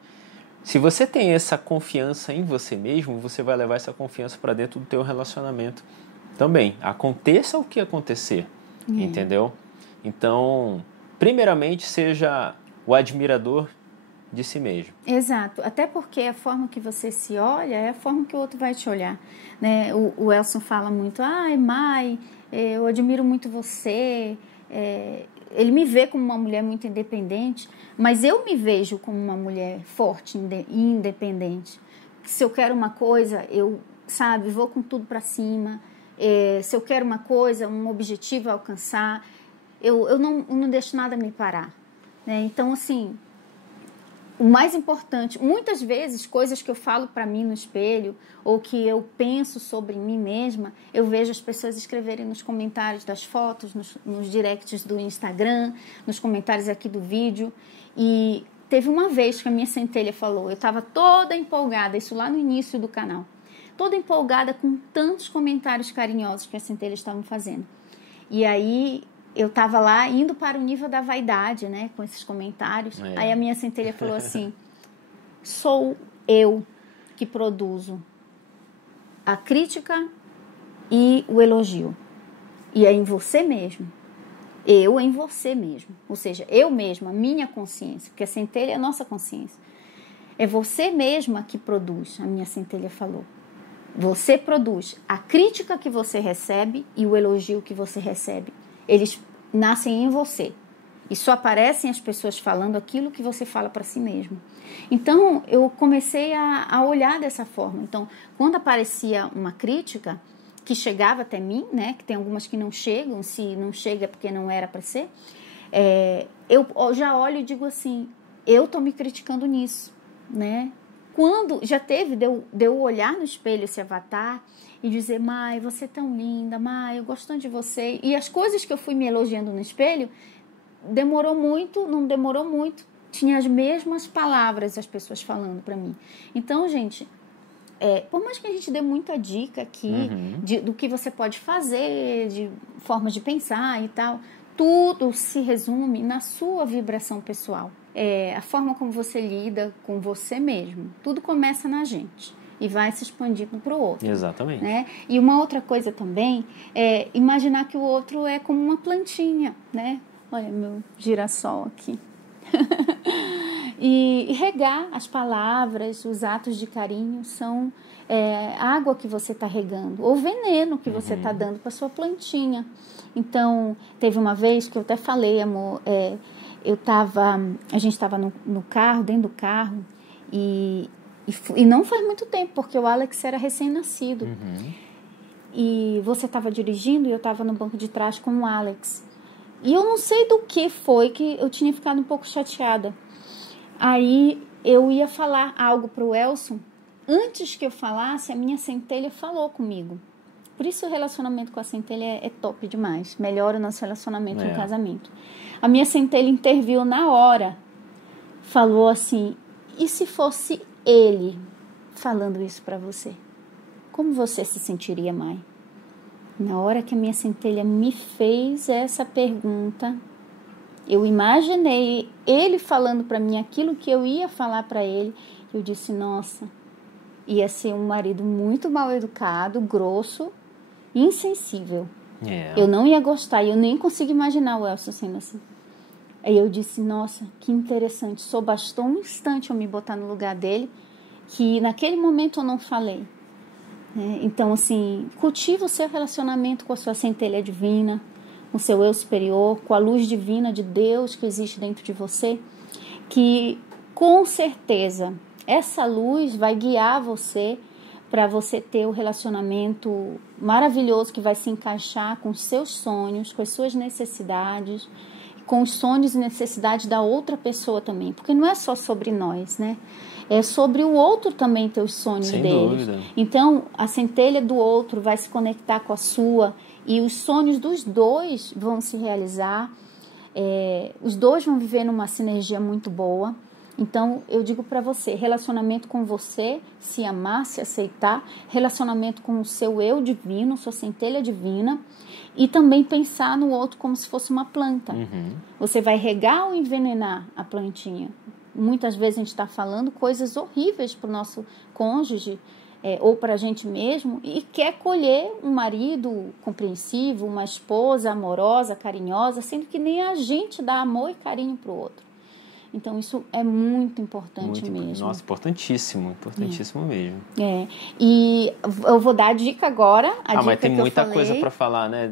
Se você tem essa confiança em você mesmo, você vai levar essa confiança para dentro do teu relacionamento também. Aconteça o que acontecer, entendeu? Então, primeiramente, seja o admirador de si mesmo. Exato. Até porque a forma que você se olha é a forma que o outro vai te olhar. Né? O Elson fala muito, ai, Mai, eu admiro muito você. Ele me vê como uma mulher muito independente, mas eu me vejo como uma mulher forte e independente. Se eu quero uma coisa, eu, vou com tudo para cima. Se eu quero uma coisa, um objetivo a alcançar, eu não deixo nada me parar, né? Então, assim, o mais importante, muitas vezes, coisas que eu falo para mim no espelho, ou que eu penso sobre mim mesma, eu vejo as pessoas escreverem nos comentários das fotos, nos directs do Instagram, nos comentários aqui do vídeo. E teve uma vez que a minha centelha falou, eu estava toda empolgada, isso lá no início do canal, toda empolgada com tantos comentários carinhosos que as centelhas estavam fazendo. E aí eu estava lá indo para o nível da vaidade, né, com esses comentários. Aí a minha centelha falou assim, sou eu que produzo a crítica e o elogio. E é em você mesmo. Eu em você mesmo. Ou seja, eu mesma, minha consciência. Porque a centelha é a nossa consciência. É você mesma que produz, a minha centelha falou. Você produz a crítica que você recebe e o elogio que você recebe. Eles nascem em você. E só aparecem as pessoas falando aquilo que você fala para si mesmo. Então, eu comecei a olhar dessa forma. Então, quando aparecia uma crítica que chegava até mim, né, que tem algumas que não chegam, se não chega é porque não era para ser, eu já olho e digo assim, eu estou me criticando nisso, né? Quando já teve de eu olhar no espelho esse avatar e dizer, Mai, você é tão linda, Mai, eu gosto tanto de você. E as coisas que eu fui me elogiando no espelho, não demorou muito, tinha as mesmas palavras as pessoas falando para mim. Então, gente, por mais que a gente dê muita dica aqui do que você pode fazer, de formas de pensar e tal, tudo se resume na sua vibração pessoal. A forma como você lida com você mesmo. Tudo começa na gente e vai se expandindo para o outro. Exatamente. Né? E uma outra coisa também é imaginar que o outro é como uma plantinha, né? Olha meu girassol aqui. E regar as palavras, os atos de carinho são água que você está regando ou veneno que você está dando para sua plantinha. Então, teve uma vez que eu até falei, amor, a gente estava no carro, dentro do carro, e não faz muito tempo, porque o Alex era recém-nascido. E você estava dirigindo e eu estava no banco de trás com o Alex. E eu não sei do que foi que eu tinha ficado um pouco chateada. Aí eu ia falar algo para o Elson. Antes que eu falasse, a minha centelha falou comigo. Por isso o relacionamento com a centelha é top demais. Melhora o nosso relacionamento no casamento. A minha centelha interviu na hora. Falou assim, e se fosse ele falando isso para você? Como você se sentiria, mãe? Na hora que a minha centelha me fez essa pergunta, eu imaginei ele falando para mim aquilo que eu ia falar para ele. Eu disse, nossa, ia ser um marido muito mal educado, grosso, insensível. Eu não ia gostar, eu nem consegui imaginar o Elson sendo assim. Aí eu disse, nossa, que interessante. Só bastou um instante eu me botar no lugar dele, que naquele momento eu não falei. Então, assim, cultiva o seu relacionamento com a sua centelha divina, com o seu eu superior, com a luz divina de Deus que existe dentro de você, que com certeza essa luz vai guiar você para você ter o relacionamento maravilhoso que vai se encaixar com os seus sonhos, com as suas necessidades, com os sonhos e necessidades da outra pessoa também, porque não é só sobre nós, né? É sobre o outro também ter os sonhos Sem deles. dúvida. Então, a centelha do outro vai se conectar com a sua e os sonhos dos dois vão se realizar. Os dois vão viver numa sinergia muito boa. Então, eu digo para você, relacionamento com você, se amar, se aceitar, relacionamento com o seu eu divino, sua centelha divina, e também pensar no outro como se fosse uma planta. Você vai regar ou envenenar a plantinha? Muitas vezes a gente está falando coisas horríveis para o nosso cônjuge ou para a gente mesmo e quer colher um marido compreensivo, uma esposa amorosa, carinhosa, sendo que nem a gente dá amor e carinho para o outro. Então, isso é muito importante mesmo. Nossa, importantíssimo mesmo. E eu vou dar a dica agora. Mas tem muita coisa para falar, né?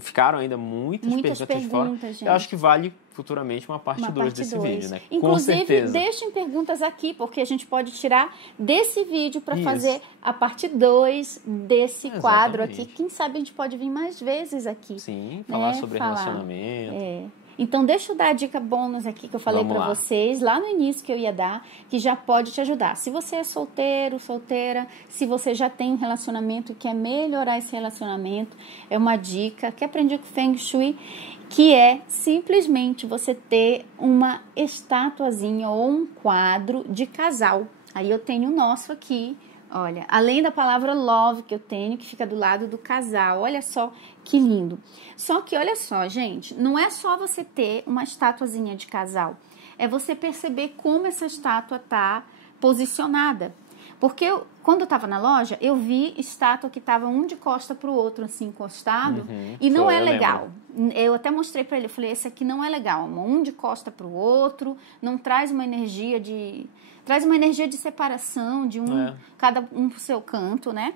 Ficaram ainda muitas perguntas fora. Gente. Eu acho que vale futuramente uma parte 2 desse vídeo, né? Inclusive, com certeza. Deixem perguntas aqui, porque a gente pode tirar desse vídeo para fazer a parte 2 desse quadro aqui. Quem sabe a gente pode vir mais vezes aqui. Sim, falar sobre relacionamento. Então, deixa eu dar a dica bônus aqui que eu falei para vocês, lá no início que eu ia dar, que já pode te ajudar. Se você é solteiro, solteira, se você já tem um relacionamento e quer melhorar esse relacionamento, é uma dica que aprendi com Feng Shui, que é simplesmente você ter uma estatuazinha ou um quadro de casal. Aí eu tenho o nosso aqui, olha, além da palavra love que eu tenho, que fica do lado do casal, olha só que lindo. Só que olha só, gente, não é só você ter uma estatuazinha de casal, é você perceber como essa estátua tá posicionada. Porque quando eu estava na loja, eu vi estátua que estava um de costa para o outro, assim, encostado, e não é legal. Eu até mostrei para ele, eu falei, esse aqui não é legal, um de costa para o outro, não traz uma energia de... Traz uma energia de separação, de cada um pro seu canto, né?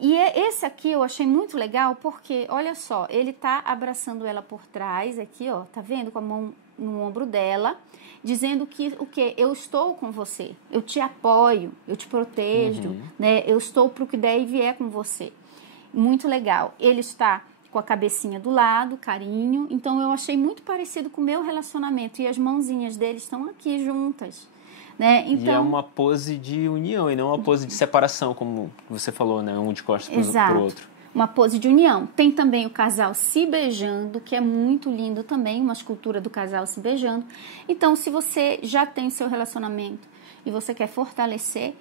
Esse aqui eu achei muito legal porque, olha só, ele tá abraçando ela por trás, aqui, ó, tá vendo? Com a mão no ombro dela, dizendo que o quê? Eu estou com você, eu te apoio, eu te protejo, né? Eu estou pro que der e vier com você. Muito legal. Ele está com a cabecinha do lado, carinho. Então, eu achei muito parecido com o meu relacionamento. E as mãozinhas dele estão aqui juntas, né? Então, e é uma pose de união e não uma pose de separação, como você falou, né? Um de costas para o outro. Uma pose de união. Tem também o casal se beijando, que é muito lindo também, uma escultura do casal se beijando. Então, se você já tem seu relacionamento e você quer fortalecer,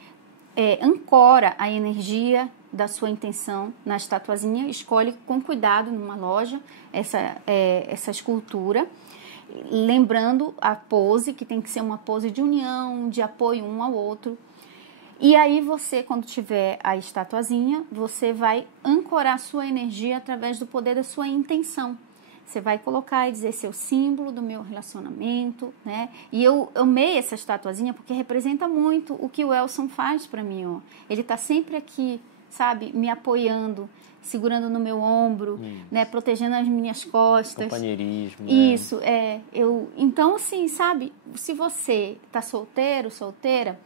ancora a energia da sua intenção na estatuazinha, escolhe com cuidado numa loja essa escultura, lembrando a pose, que tem que ser uma pose de união, de apoio um ao outro. E aí você, quando tiver a estatuazinha, você vai ancorar a sua energia através do poder da sua intenção. Você vai colocar e dizer, esse é o símbolo do meu relacionamento, né? E eu amei essa estatuazinha porque representa muito o que o Elson faz para mim, ó. Ele tá sempre aqui, sabe, me apoiando, segurando no meu ombro, né, protegendo as minhas costas. Companheirismo. Isso, então, assim, sabe, se você tá solteiro, solteira,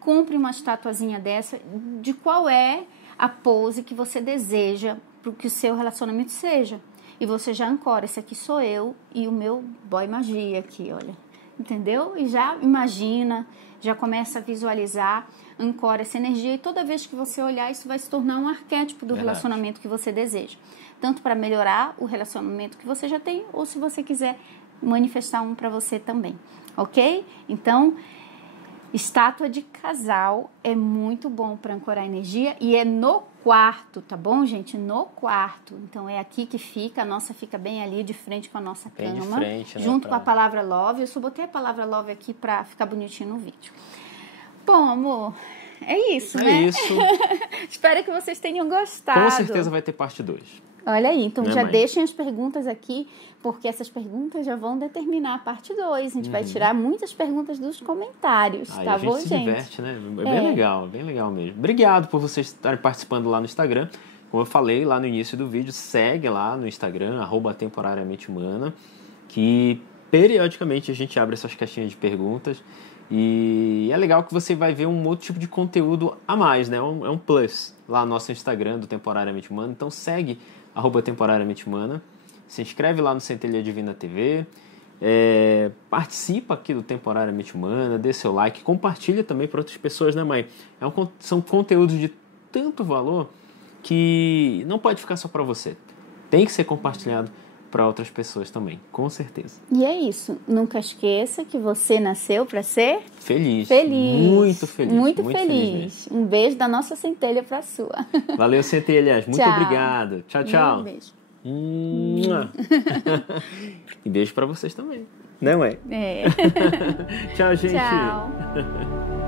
compre uma estatuazinha dessa, de qual é a pose que você deseja para que o seu relacionamento seja. E você já ancora, esse aqui sou eu e o meu boy magia aqui, olha. entendeu? E já imagina, já começa a visualizar, ancora essa energia, e toda vez que você olhar, isso vai se tornar um arquétipo do relacionamento que você deseja. Tanto para melhorar o relacionamento que você já tem, ou se você quiser manifestar um para você também, ok? Então, estátua de casal é muito bom para ancorar energia, e é no quarto, tá bom, gente? No quarto. Então, é aqui que fica, a nossa fica bem ali, de frente com a nossa bem cama, de frente, né, junto com a palavra love. Eu só botei a palavra love aqui para ficar bonitinho no vídeo. Bom, amor, é isso, né? É isso. Espero que vocês tenham gostado. Com certeza vai ter parte 2. Olha aí, então já mãe? deixem as perguntas aqui, porque essas perguntas já vão determinar a parte 2. A gente vai tirar muitas perguntas dos comentários, Aí tá a gente bom, se gente? diverte, né? Bem legal mesmo. Obrigado por vocês estarem participando lá no Instagram. Como eu falei lá no início do vídeo, segue lá no Instagram, @temporariamentehumana, que periodicamente a gente abre essas caixinhas de perguntas. E é legal que você vai ver um outro tipo de conteúdo a mais, né? É um plus lá no nosso Instagram do Temporariamente Humana. Então segue @temporariamente humana. Se inscreve lá no Centelha Divina TV. Participa aqui do Temporariamente Humana, dê seu like, compartilha também para outras pessoas, né, mãe? São conteúdos de tanto valor que não pode ficar só para você. Tem que ser compartilhado para outras pessoas também, com certeza. E é isso. Nunca esqueça que você nasceu para ser feliz. Muito feliz. Muito feliz. Um beijo da nossa centelha para a sua. Valeu, centelhas. Muito obrigado. Tchau, tchau. Um beijo. E beijo para vocês também. Né, mãe? É. Tchau, gente. Tchau.